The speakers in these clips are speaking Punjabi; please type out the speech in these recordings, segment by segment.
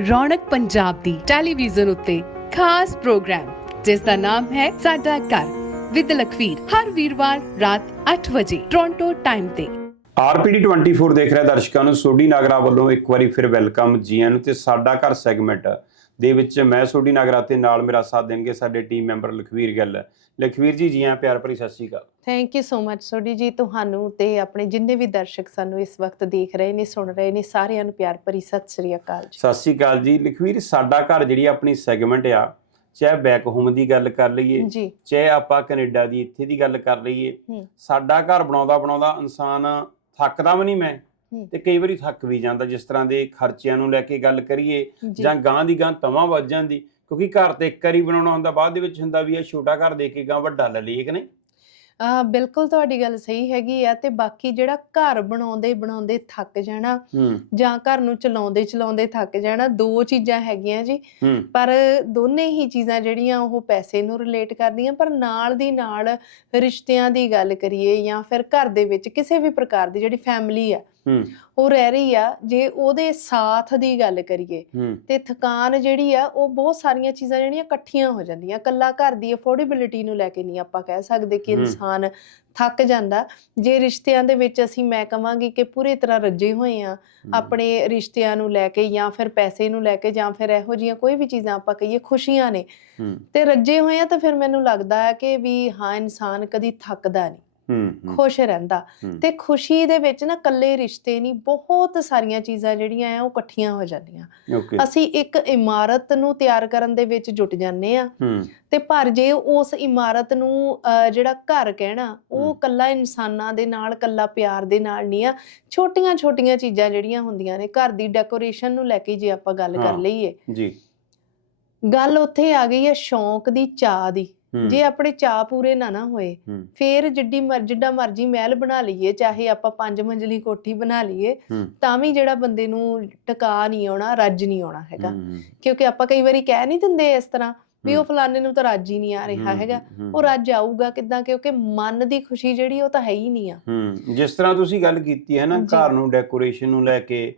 ਰੌਣਕ ਪੰਜਾਬ ਦੀ ਟੈਲੀਵਿਜ਼ਨ ਉੱਤੇ ਖਾਸ ਪ੍ਰੋਗਰਾਮ, ਜਿਸ ਦਾ ਨਾਮ ਹੈ ਸਾਡਾ ਘਰ, ਵਿਦ ਲਖਵੀਰ। ਹਰ ਵੀਰਵਾਰ ਰਾਤ 8 ਵਜੇ ਟੋਰਾਂਟੋ ਟਾਈਮ ਤੇ। ਆਰਪੀਡੀ 24 ਦੇਖ ਰਹੇ ਦਰਸ਼ਕਾਂ ਨੂੰ। ਸੋਢੀ ਨਾਗਰਾ ਵੱਲੋਂ ਇੱਕ ਵਾਰੀ ਫਿਰ ਵੈਲਕਮ ਜੀ ਨੂੰ ਤੇ ਸਾਡਾ ਘਰ ਸੈਗਮੈਂਟ ਦੇ ਵਿੱਚ ਮੈਂ ਸੋਢੀ ਨਾਗਰਾ ਤੇ ਨਾਲ ਮੇਰਾ ਸਾਥ ਦੇਣਗੇ ਸਾਡੇ ਟੀਮ ਮੈਂਬਰ ਲਖਵੀਰ ਗੱਲ। ਲਖਵੀਰ ਜੀ ਜੀ ਆਇਆਂ ਪਿਆਰ ਭਰੀ ਸਤਿ ਸ਼੍ਰੀ ਅਕਾਲ। Thank you so much Sodhi ji ਤੁਹਾਨੂੰ ਤੇ ਆਪਣੇ ਜਿੰਨੇ ਵੀ ਦਰਸ਼ਕ ਸਾਨੂੰ ਇਸ ਵਕਤ ਦੇਖ ਰਹੇ ਨੇ ਸੁਣ ਰਹੇ ਨੇ ਸਾਰਿਆਂ ਨੂੰ ਪਿਆਰ ਭਰੀ ਸਤਿ ਸ੍ਰੀ ਅਕਾਲ ਜੀ। ਸਤਿ ਸ਼੍ਰੀ ਅਕਾਲ ਜੀ। ਲਖਵੀਰ ਸਾਡਾ ਘਰ ਜਿਹੜੀ ਆਪਣੀ ਸੈਗਮੈਂਟ ਆ ਚਾਹੇ ਬੈਕ ਹੋਮ ਦੀ ਗੱਲ ਕਰ ਲਈਏ ਚਾਹੇ ਆਪਾਂ ਕੈਨੇਡਾ ਦੀ ਇੱਥੇ ਦੀ ਗੱਲ ਕਰ ਲਈਏ। ਸਾਡਾ ਘਰ ਬਣਾਉਂਦਾ ਬਣਾਉਂਦਾ ਇਨਸਾਨ ਥੱਕਦਾ ਵੀ ਨਹੀਂ ਮੈਂ। ਤੇ ਕਈ ਵਾਰੀ ਥੱਕ ਵੀ ਜਾਂਦਾ। ਜਿਸ ਤਰ੍ਹਾਂ ਦੇ ਖਰਚਿਆਂ ਨੂੰ ਲੈ ਕੇ ਗੱਲ ਕਰੀਏ ਜੀ। ਜਾਂ ਗਾਂ ਦੀ ਗਾਂ ਤਵਾਂ ਵੱਜ ਜਾਂਦੀ ਕਿਉਂਕਿ ਘਰ ਤੇ ਇੱਕ ਵਾਰੀ ਬਣਾਉਣਾ ਹੁੰਦਾ ਬਾਅਦ ਦੇ ਵਿੱਚ ਹੁੰਦਾ ਵੀ ਇਹ ਛੋਟਾ ਘਰ ਦੇ ਕੇ ਗਾਂ ਵੱਡਾ ਲੈ ਲਈਏ ਕਿ ਨਹੀਂ? ਆ ਬਿਲਕੁਲ ਤੁਹਾਡੀ ਗੱਲ ਸਹੀ ਹੈਗੀ ਆ ਤੇ ਬਾਕੀ ਜਿਹੜਾ ਘਰ ਬਣਾਉਂਦੇ ਬਣਾਉਂਦੇ ਥੱਕ ਜਾਣਾ ਜਾਂ ਘਰ ਨੂੰ ਚਲਾਉਂਦੇ ਚਲਾਉਂਦੇ ਥੱਕ ਜਾਣਾ ਦੋ ਚੀਜ਼ਾਂ ਹੈਗੀਆਂ ਜੀ। ਪਰ ਦੋਨੇ ਹੀ ਚੀਜ਼ਾਂ ਜਿਹੜੀਆਂ ਉਹ ਪੈਸੇ ਨੂੰ ਰਿਲੇਟ ਕਰਦੀਆਂ ਪਰ ਨਾਲ ਦੀ ਨਾਲ ਰਿਸ਼ਤਿਆਂ ਦੀ ਗੱਲ ਕਰੀਏ ਜਾਂ ਫਿਰ ਘਰ ਦੇ ਵਿੱਚ ਕਿਸੇ ਵੀ ਪ੍ਰਕਾਰ ਦੀ ਜਿਹੜੀ ਫੈਮਿਲੀ ਆ ਉਹ ਰਹਿ ਰਹੀ ਆ ਜੇ ਉਹਦੇ ਸਾਥ ਦੀ ਗੱਲ ਕਰੀਏ ਤੇ ਥਕਾਨ ਜਿਹੜੀ ਆ ਉਹ ਬਹੁਤ ਸਾਰੀਆਂ ਚੀਜ਼ਾਂ ਜਿਹੜੀਆਂ ਇਕੱਠੀਆਂ ਹੋ ਜਾਂਦੀਆਂ। ਕੱਲਾ ਘਰ ਦੀ ਅਫੋਰਡੇਬਿਲਿਟੀ ਨੂੰ ਲੈ ਕੇ ਨਹੀਂ ਆਪਾਂ ਕਹਿ ਸਕਦੇ ਕਿ। ਇਨਸਾਨ ਥੱਕ ਜਾਂਦਾ। ਜੇ ਰਿਸ਼ਤਿਆਂ ਦੇ ਵਿੱਚ ਅਸੀਂ ਮੈਂ ਕਹਾਂਗੀ ਕਿ ਪੂਰੀ ਤਰ੍ਹਾਂ ਰੱਜੇ ਹੋਏ ਆ ਆਪਣੇ ਰਿਸ਼ਤਿਆਂ ਨੂੰ ਲੈ ਕੇ ਜਾਂ ਫਿਰ ਪੈਸੇ ਨੂੰ ਲੈ ਕੇ ਜਾਂ ਫਿਰ ਇਹੋ ਜੀਆਂ ਕੋਈ ਵੀ ਚੀਜ਼ਾਂ ਆਪਾਂ ਕਹੀਏ ਖੁਸ਼ੀਆਂ ਨੇ ਤੇ ਰੱਜੇ ਹੋਏ ਆ ਤਾਂ ਫਿਰ ਮੈਨੂੰ ਲੱਗਦਾ ਹੈ ਕਿ ਵੀ ਹਾਂ ਇਨਸਾਨ ਕਦੀ ਥੱਕਦਾ ਨਹੀਂ। ਖੁਸ਼ ਰਹਿੰਦਾ। ਤੇ ਖੁਸ਼ੀ ਦੇ ਵਿੱਚ ਨਾ ਕੱਲੇ ਰਿਸ਼ਤੇ ਨਹੀਂ ਬਹੁਤ ਸਾਰੀਆਂ ਚੀਜ਼ਾਂ ਜਿਹੜੀਆਂ ਆ ਉਹ ਇਕੱਠੀਆਂ ਹੋ ਜਾਂਦੀਆਂ। ਅਸੀਂ ਇੱਕ ਇਮਾਰਤ ਨੂੰ ਤਿਆਰ ਕਰਨ ਦੇ ਵਿੱਚ ਜੁਟ ਜਾਂਦੇ ਆ। ਤੇ ਪਰ ਜੇ ਉਸ ਇਮਾਰਤ ਨੂੰ ਜਿਹੜਾ ਘਰ ਕਹਿਣਾ ਉਹ। ਕੱਲਾ ਇਨਸਾਨਾਂ ਦੇ ਨਾਲ ਕੱਲਾ ਪਿਆਰ ਦੇ ਨਾਲ ਨਹੀਂ ਆ। ਛੋਟੀਆਂ ਛੋਟੀਆਂ ਚੀਜ਼ਾਂ ਜਿਹੜੀਆਂ ਹੁੰਦੀਆਂ ਨੇ ਘਰ ਦੀ ਡੈਕੋਰੇਸ਼ਨ ਨੂੰ ਲੈ ਕੇ ਜੇ ਆਪਾਂ ਗੱਲ ਕਰ। ਲਈਏ। ਜੀ। ਗੱਲ ਉੱਥੇ ਆ ਗਈ ਹੈ ਸ਼ੌਂਕ ਦੀ ਚਾਹ ਦੀ। ਜੇ ਆਪਣੇ ਚਾਹ ਪੂਰੇ ਨਾ ਨਾ ਹੋਏ ਫੇਰ ਜਿੱਡੀ ਮਰ ਜਿੱਡਾ ਮਰਜ਼ੀ ਮਹਿਲ ਬਣਾ ਲਈਏ ਚਾਹੇ ਆਪਾਂ ਪੰਜ ਮੰਜ਼ਲੀ ਕੋਠੀ ਬਣਾ ਲਈਏ ਤਾਂ ਵੀ ਜਿਹੜਾ ਬੰਦੇ ਨੂੰ ਟਿਕਾ ਨਹੀਂ ਆਉਣਾ ਰੱਜ ਨਹੀਂ ਆਉਣਾ ਹੈਗਾ। ਕਿਉਂਕਿ ਆਪਾਂ ਕਈ ਵਾਰੀ ਕਹਿ ਨਹੀਂ ਦਿੰਦੇ ਇਸ ਤਰ੍ਹਾਂ ਵੀ ਉਹ। ਫਲਾਣੇ ਨੂੰ ਤਾਂ ਰੱਜ ਹੀ ਨਹੀਂ ਆ ਰਿਹਾ ਹੈਗਾ। ਉਹ ਰੱਜ ਆਊਗਾ ਕਿਦਾਂ ਕਿਉਂਕਿ ਮਨ ਦੀ ਖੁਸ਼ੀ ਜਿਹੜੀ ਉਹ ਤਾਂ ਹੈ ਹੀ ਨਹੀਂ ਆ। ਹੂੰ ਜਿਸ ਤਰ੍ਹਾਂ ਤੁਸੀਂ ਗੱਲ ਕੀਤੀ ਹੈ ਨਾ। ਘਰ ਨੂੰ ਡੈਕੋਰੇਸ਼ਨ ਨੂੰ ਲੈ ਕੇ।